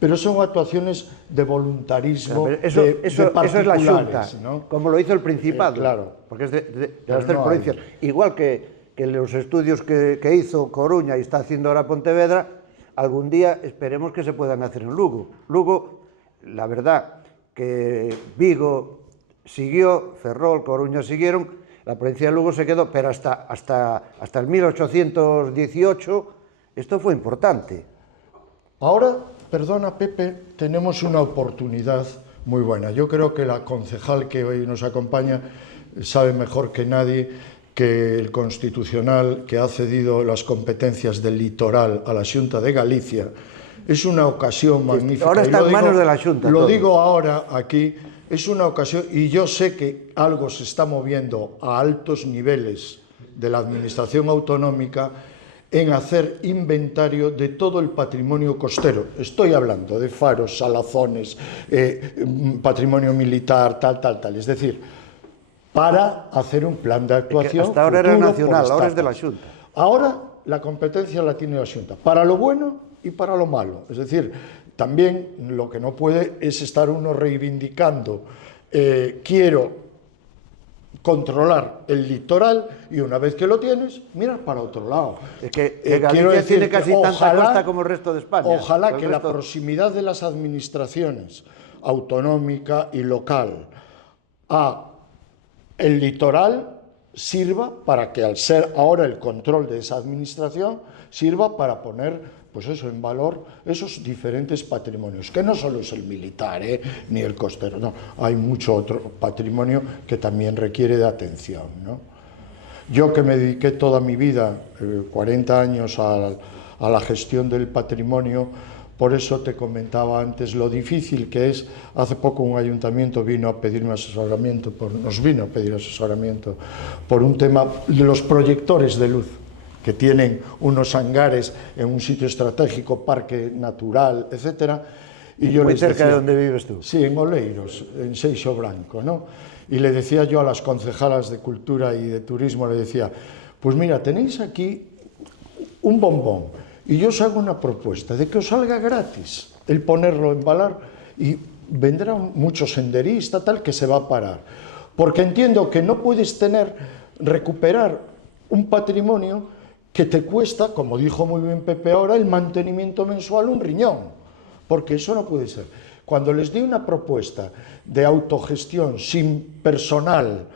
Pero son actuaciones de voluntarismo, eso es la Xunta, ¿no? Como lo hizo el Principado, claro, porque es de las 3 provincias. Igual que los estudios que hizo Coruña y está haciendo ahora Pontevedra, algún día esperemos que se puedan hacer en Lugo. Lugo, la verdad, que Vigo siguió, Ferrol, Coruña siguieron, la provincia de Lugo se quedó, pero hasta el 1818 esto fue importante. Ahora, perdona Pepe, tenemos una oportunidad muy buena. Yo creo que la concejal que hoy nos acompaña sabe mejor que nadie que el Constitucional, que ha cedido las competencias del litoral a la Xunta de Galicia, es una ocasión magnífica. Ahora está en manos de la Xunta. Lo digo ahora aquí, es una ocasión, y yo sé que algo se está moviendo a altos niveles de la Administración autonómica en hacer inventario de todo el patrimonio costero. Estoy hablando de faros, salazones, patrimonio militar, tal. Es decir, para hacer un plan de actuación. Hasta ahora era nacional, ahora es de la Xunta. Ahora la competencia la tiene la Xunta, para lo bueno y para lo malo. Es decir, también lo que no puede es estar uno reivindicando, quiero controlar el litoral y una vez que lo tienes, miras para otro lado. Es que Galicia tiene casi tanta costa como el resto de España. Ojalá que la proximidad de las administraciones autonómica y local a el litoral sirva para que, al ser ahora el control de esa administración, sirva para poner, pues eso, en valor esos diferentes patrimonios, que no solo es el militar, ni el costero, no, hay mucho otro patrimonio que también requiere de atención, ¿no? Yo, que me dediqué toda mi vida, 40 años, a la gestión del patrimonio, por eso te comentaba antes lo difícil que es. Hace poco un ayuntamiento vino a pedirme asesoramiento, nos vino a pedir asesoramiento por un tema de los proyectores de luz, que tienen unos hangares en un sitio estratégico, parque natural, etcétera. Y yo muy les cerca decía, de donde vives tú. Sí, en Oleiros, en Seixo Branco, ¿no? Y le decía yo a las concejalas de Cultura y de Turismo, le decía, pues mira, tenéis aquí un bombón, y yo os hago una propuesta de que os salga gratis el ponerlo en valor, y vendrá mucho senderista, tal, que se va a parar. Porque entiendo que no puedes recuperar un patrimonio que te cuesta, como dijo muy bien Pepe ahora, el mantenimiento mensual un riñón, porque eso no puede ser. Cuando les di una propuesta de autogestión sin personal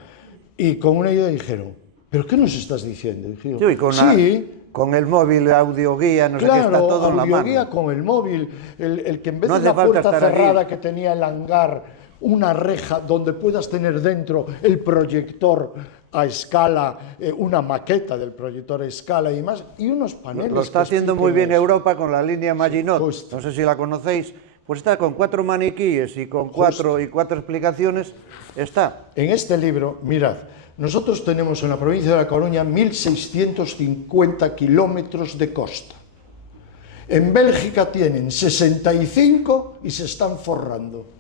y con una idea, dijeron, ¿pero qué nos estás diciendo? Dijeron, sí, con el móvil, audioguía, no sé qué, está todo en la mano. Audioguía con el móvil, el que en vez de la puerta cerrada que tenía el hangar, una reja donde puedas tener dentro el proyector a escala, una maqueta del proyector a escala y más, y unos paneles. Lo está haciendo muy bien Europa con la línea Maginot, no sé si la conocéis, pues está con 4 maniquíes y con 4 explicaciones, está. En este libro, mirad, nosotros tenemos en la provincia de La Coruña 1.650 kilómetros de costa. En Bélgica tienen 65 y se están forrando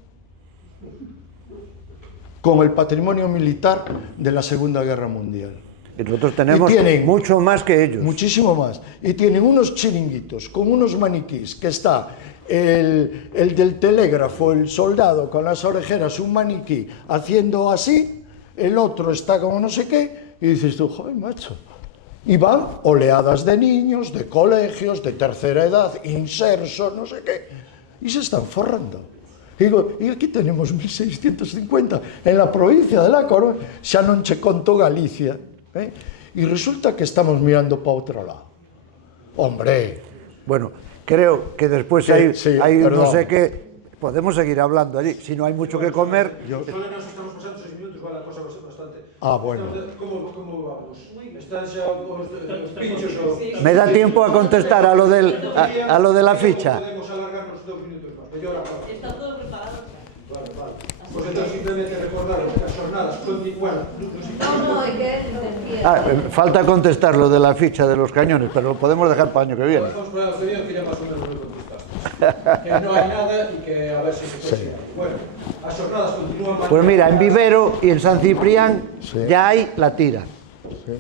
con el patrimonio militar de la Segunda Guerra Mundial. Y nosotros tenemos mucho más que ellos. Muchísimo más. Y tienen unos chiringuitos con unos maniquís, que está el del telégrafo, el soldado con las orejeras, un maniquí haciendo así, el otro está como no sé qué, y dices tú, joder, macho. Y van oleadas de niños, de colegios, de tercera edad, insersos, no sé qué, y se están forrando. Y digo, y aquí tenemos 1.650 en la provincia de La Coruña, xa non che conto Galicia, y resulta que estamos mirando para otro lado. Hombre. Bueno, creo que después hay no sé qué, podemos seguir hablando allí, si no hay mucho que comer. Solo nos estamos pasando 6 minutos, va la cosa bastante. Bueno. ¿Cómo vamos? ¿Están xa os pinchos o...? Me da tiempo a contestar a lo de la ficha. Podemos alargarnos 2 minutos más, mellor acaba. Está todo preparado. Vale. Pues entonces simplemente recordar que as jornadas continúan. No, hay que Falta contestar lo de la ficha de los cañones, pero lo podemos dejar para el año que viene. Vamos para el año que viene, que ya más o menos lo contestamos. Que no hay nada y que a ver si se consigue. Bueno, as jornadas continúan... Pues mira, en Vivero y en San Ciprián ya hay la tira.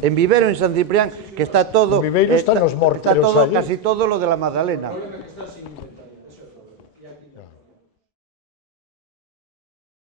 En Vivero y en San Ciprián, que está todo... En Viveiro están los morteros está todo, allí. casi todo lo de la Magdalena. El problema es que está sin inventario, eso es el problema.